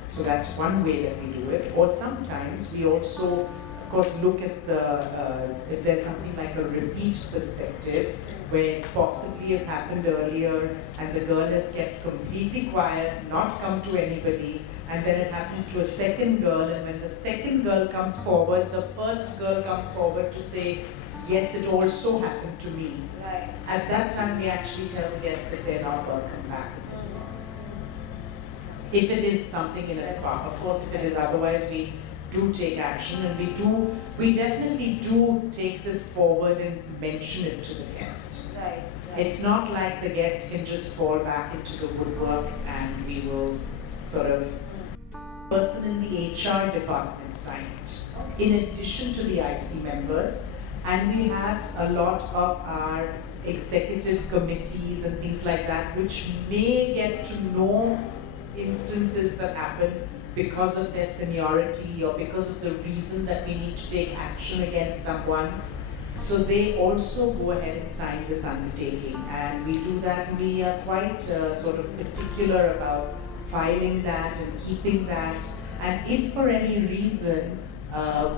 So that's one way that we do it. Or sometimes we also, of course, look at the, if there's something like a repeat perspective, where it possibly has happened earlier and the girl has kept completely quiet, not come to anybody, and then it happens to a second girl, and when the second girl comes forward, the first girl comes forward to say, yes, it also happened to me. Right. At that time, we actually tell the guests that they're not welcome back in the spa. If it is something in a spa, of course, if it is otherwise, we do take action, and we definitely do take this forward and mention it to the guest. Right. It's not like the guest can just fall back into the woodwork and we will sort of, person in the HR department sign it, in addition to the IC members. And we have a lot of our executive committees and things like that, which may get to know instances that happen because of their seniority or because of the reason that we need to take action against someone. So they also go ahead and sign this undertaking, and we do that, and we are quite sort of particular about filing that and keeping that. And if for any reason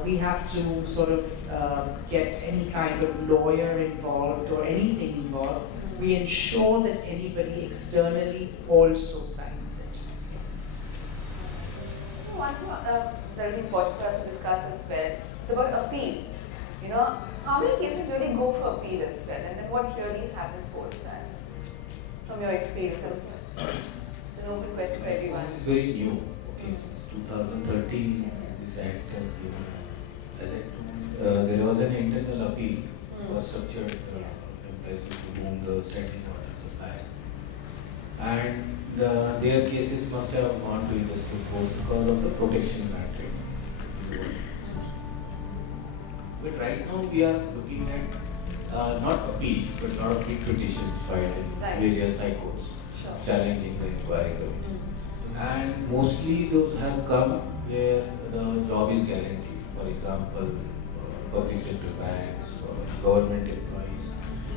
we have to sort of get any kind of lawyer involved or anything involved, we ensure that anybody externally also signs it. One thing that is important for us to discuss as well, it's about appeal. You know, how many cases really go for appeal as well, and then what really happens post that? From your experience, it's an open question for everyone. It's very new. Okay, since 2013, this act has given. As I told, there was an internal appeal for structured employees to whom the standing orders apply, and their cases must have gone to industry court because of the protection mandate. But right now we are looking at not appeals, but a lot of petitions filed in various high courts, challenging the inquiry committee. And mostly those have come where the job is guaranteed. For example, public sector banks or government employees.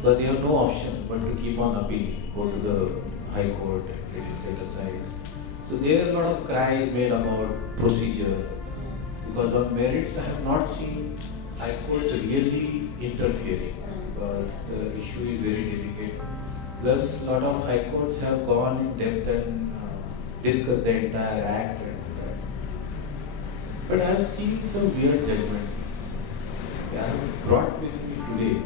But they have no option but to keep on appealing, go to the high court and get it set aside. So there are a lot of cries made about procedure, because on merits I have not seen high courts really interfering, because the issue is very delicate. Plus, a lot of high courts have gone in depth and discussed the entire act and that. But I have seen some weird judgments. I have brought with me today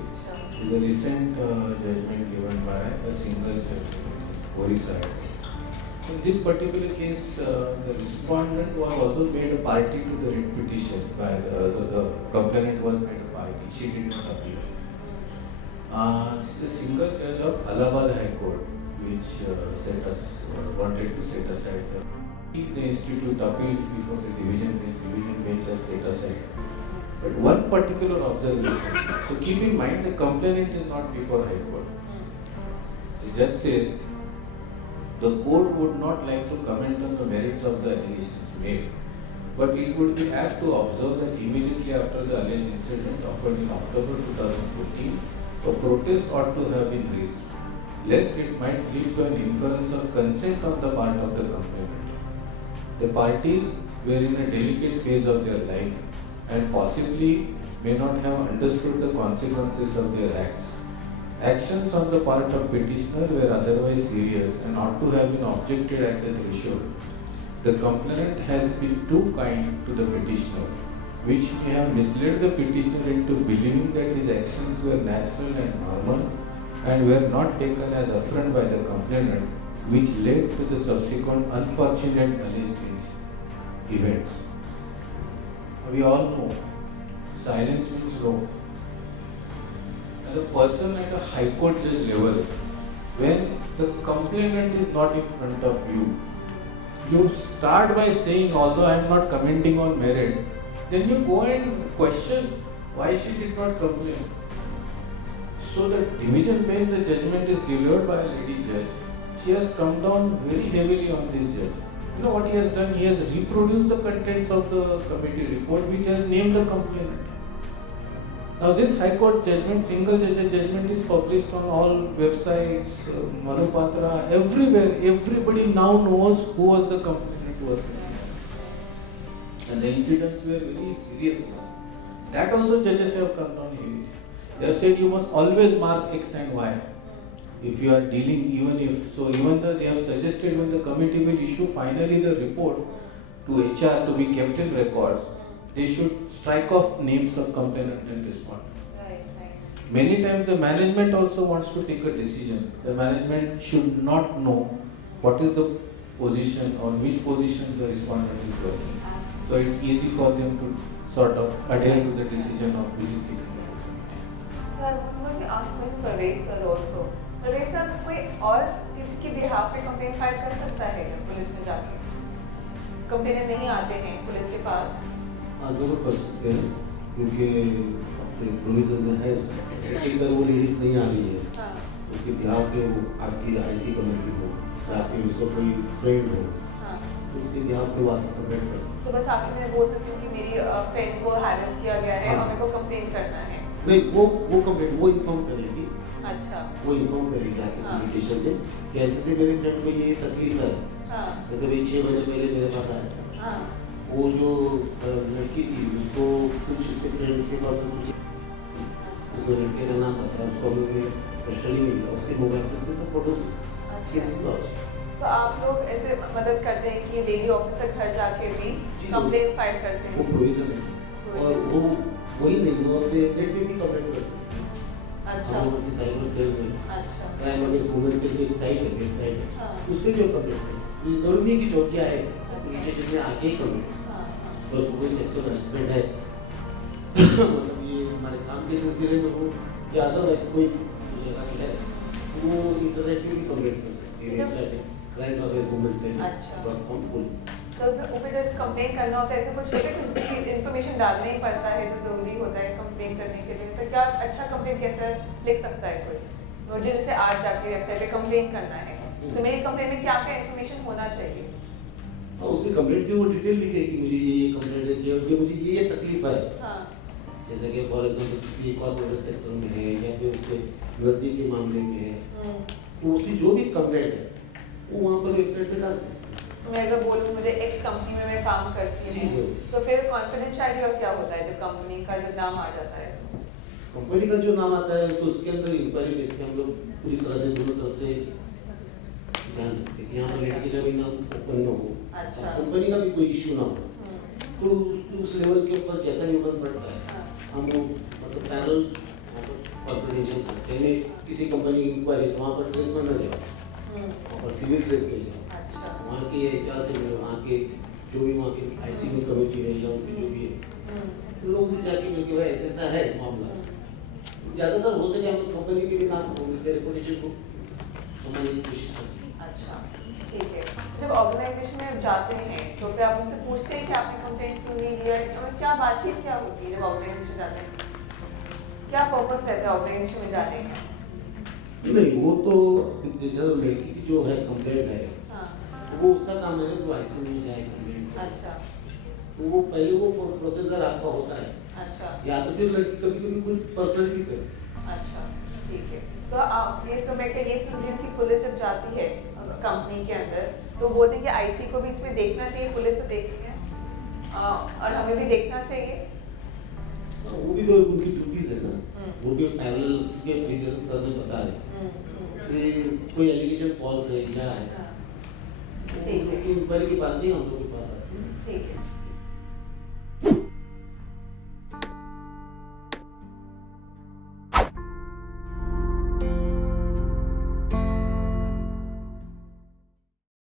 the recent judgment given by a single judge, Orissa. In this particular case, the respondent was also made a party to the writ petition. By the complainant was made a party. She did not appeal. It's a single judge of Allahabad High Court, which wanted to set aside the institute appealed before the division bench has set aside. But one particular observation. So keep in mind, the complainant is not before High Court. The judge says the court would not like to comment on the merits of the allegations made, but it would be apt to observe that immediately after the alleged incident occurred in October 2014, a protest ought to have been raised, lest it might lead to an inference of consent on the part of the complainant. The parties were in a delicate phase of their life and possibly may not have understood the consequences of their acts. Actions on the part of petitioner were otherwise serious and ought to have been objected at the threshold. The complainant has been too kind to the petitioner, which may have misled the petitioner into believing that his actions were natural and normal, and were not taken as affront by the complainant, which led to the subsequent unfortunate alleged events. We all know silence means law. And a person at a high court judge level, when the complainant is not in front of you, you start by saying, although I am not commenting on merit, then you go and question why she did not complain. So the division bench, the judgment is delivered by a lady judge. She has come down very heavily on this judge. You know what he has done? He has reproduced the contents of the committee report which has named the complainant. Now this High Court judgment, single judge judgment is published on all websites, Manupatra, everywhere. Everybody now knows who was the complainant who was the and the incidents were very serious now. That also judges have come down heavily. They have said you must always mark X and Y. If you are dealing, even though they have suggested when the committee will issue finally the report to HR to be kept in records, they should strike off names of complainant and respondent. Right. Many times the management also wants to take a decision. The management should not know what is the position, on which position the respondent is working. So it's easy for them to sort of adhere to the decision of which is taken by the committee. So I want to ask Mr. Parvez sir also. Parvez sir, कोई और किसी के behalf पे complaint file कर सकता है क्या police में जाके? कंप्लेंट नहीं आते हैं पुलिस के पास? हाँ जरूर कर सकते हैं क्योंकि अपने प्रोविजन में है उसका। अगर वो लेडीज नहीं आ रही है, हाँ। उसके बिहार पे वो आपकी IC कमेटी हो या फिर उसका कोई फ्रेंड हो, हाँ। तो उसके बिहार पे वो आकर कंप्लेंट कर सकते हैं। तो बस आखिर में बोल सकती हूँ कि मेरी फ्रेंड को हैरेस किया गया है और मेरे को कंप्लेंट करना है। नहीं वो कंप्लेंट वो इन्फॉर्म करेगी। अच्छा। वो इन्फॉर्म करेगी आके हाँ। पुलिस स्टेशन में कि ऐसे से मेरी फ्रेंड को ये तकलीफ है। हाँ। जैसे भाई 6 महीने पहले मेरे पास आया। हाँ। वो जो लड़की थी उसको कुछ उसके फ्रेंड्स के पास कुछ उसको लड़के का नाम पता है, उसको अभी कस्टडी में लिया, उसके मोबाइल से उसके सब फोटो अच्छा। तो आप लोग ऐसे मदद करते हैं कि लेडी ऑफिसर घर जाके भी कंप्लेंट फाइल करते हैं? वो प्रोविजन है और वो वही नहीं वो अपने नेट पे भी कंप्लेंट कर सकते हैं। अच्छा। हम लोग की साइबर सेल में अच्छा। क्राइम अगेंस्ट वुमेन सेल की एक साइट है, वेबसाइट है, हाँ। उस पे भी आप कंप्लेंट कर सकते हैं। जरूरी नहीं कि चौकिया है, पुलिस स्टेशन में आके ही कंप्लेंट। हाँ। बस कोई सेक्सुअल हरासमेंट है मतलब ये हमारे काम के सिलसिले में हो या अदर कोई जगह की है, वो इंटरनेट पे भी कंप्लेंट कर सकते हैं। वेबसाइट है crime against women cell .com police. तो ऊपर जब कंप्लेंट करना होता है ऐसा कुछ होता है कि इन्फॉर्मेशन डालना ही पड़ता है जो जरूरी होता है कंप्लेंट करने के लिए? जैसे क्या अच्छा कंप्लेंट कैसे लिख सकता है कोई? मुझे जैसे आज जाके वेबसाइट पे कंप्लेंट करना है तो मेरी कंप्लेंट में क्या क्या इन्फॉर्मेशन होना चाहिए? हाँ उसकी कंप्लेंट की वो डिटेल लिखे कि मुझे ये कंप्लेंट है कि मुझे ये तकलीफ है। हाँ। जैसे कि फॉर एग्जांपल किसी कॉर्पोरेट सेक्टर में है या फिर उसके नजदीक के मामले में है, तो उसकी जो भी कंप्लेंट है वो वहाँ पर वेबसाइट पे डाल सकते हैं। मैं अगर बोलूँ मुझे एक्स कंपनी में मैं काम करती हूँ तो फिर कॉन्फिडेंशियलिटी का क्या होता है जब कंपनी का जो नाम आ जाता है? कंपनी का जो नाम आता है तो उसके अंदर इंक्वायरी बेस पे हम लोग पूरी तरह से दोनों तरफ से ध्यान रखते हैं कि यहाँ पर लड़की का भी नाम ओपन न हो, अच्छा। कंपनी का भी कोई इश्यू ना हो, तो उस लेवल के ऊपर जैसा भी ओपन पड़ता है हम लोग मतलब पैनल कॉन्फिडेंशियल करते हैं। किसी कंपनी की इंक्वायरी तो वहाँ पर ड्रेस में न जाओ और सिविल ड्रेस में जाओ, वहाँ के HR से मिलो, वहाँ के जो भी वहाँ के IC में कमेटी है या उनकी जो भी है उन लोगों से जाके मिलके भाई ऐसा है मामला। ज़्यादातर हो सके हम कंपनी के भी नाम उनके रेपुटेशन को समझने की कोशिश करते हैं। अच्छा ठीक है। जब ऑर्गेनाइजेशन में जाते हैं तो फिर आप उनसे पूछते हैं कि आपने कंप्लेंट क्यों नहीं दिया, और क्या बातचीत क्या होती है जब ऑर्गेनाइजेशन जाते हैं? क्या पर्पस रहता है ऑर्गेनाइजेशन में जाने का? नहीं वो तो जैसे लड़की की जो है कंप्लेंट है वो उसका काम है वो IC में जाए कंप्लेंट। अच्छा। तो वो पहले वो प्रोसीजर आपका होता है। अच्छा। या तो फिर लड़की कभी कभी खुद पर्सनली भी करे। अच्छा ठीक है। तो आप ये तो मैं ये सुन रही हूँ कि पुलिस जब जाती है कंपनी के अंदर तो बोलते हैं कि IC को भी इसमें देखना चाहिए, पुलिस तो देखती है और हमें भी देखना चाहिए। वो भी तो उनकी ड्यूटीज है ना, वो भी पैरेलल के जैसे सर ने बताया कि कोई एलिगेशन फॉल्स है क्या है, ठीक है। इंक्वायरी की बात नहीं हम लोग के पास आती है। ठीक है।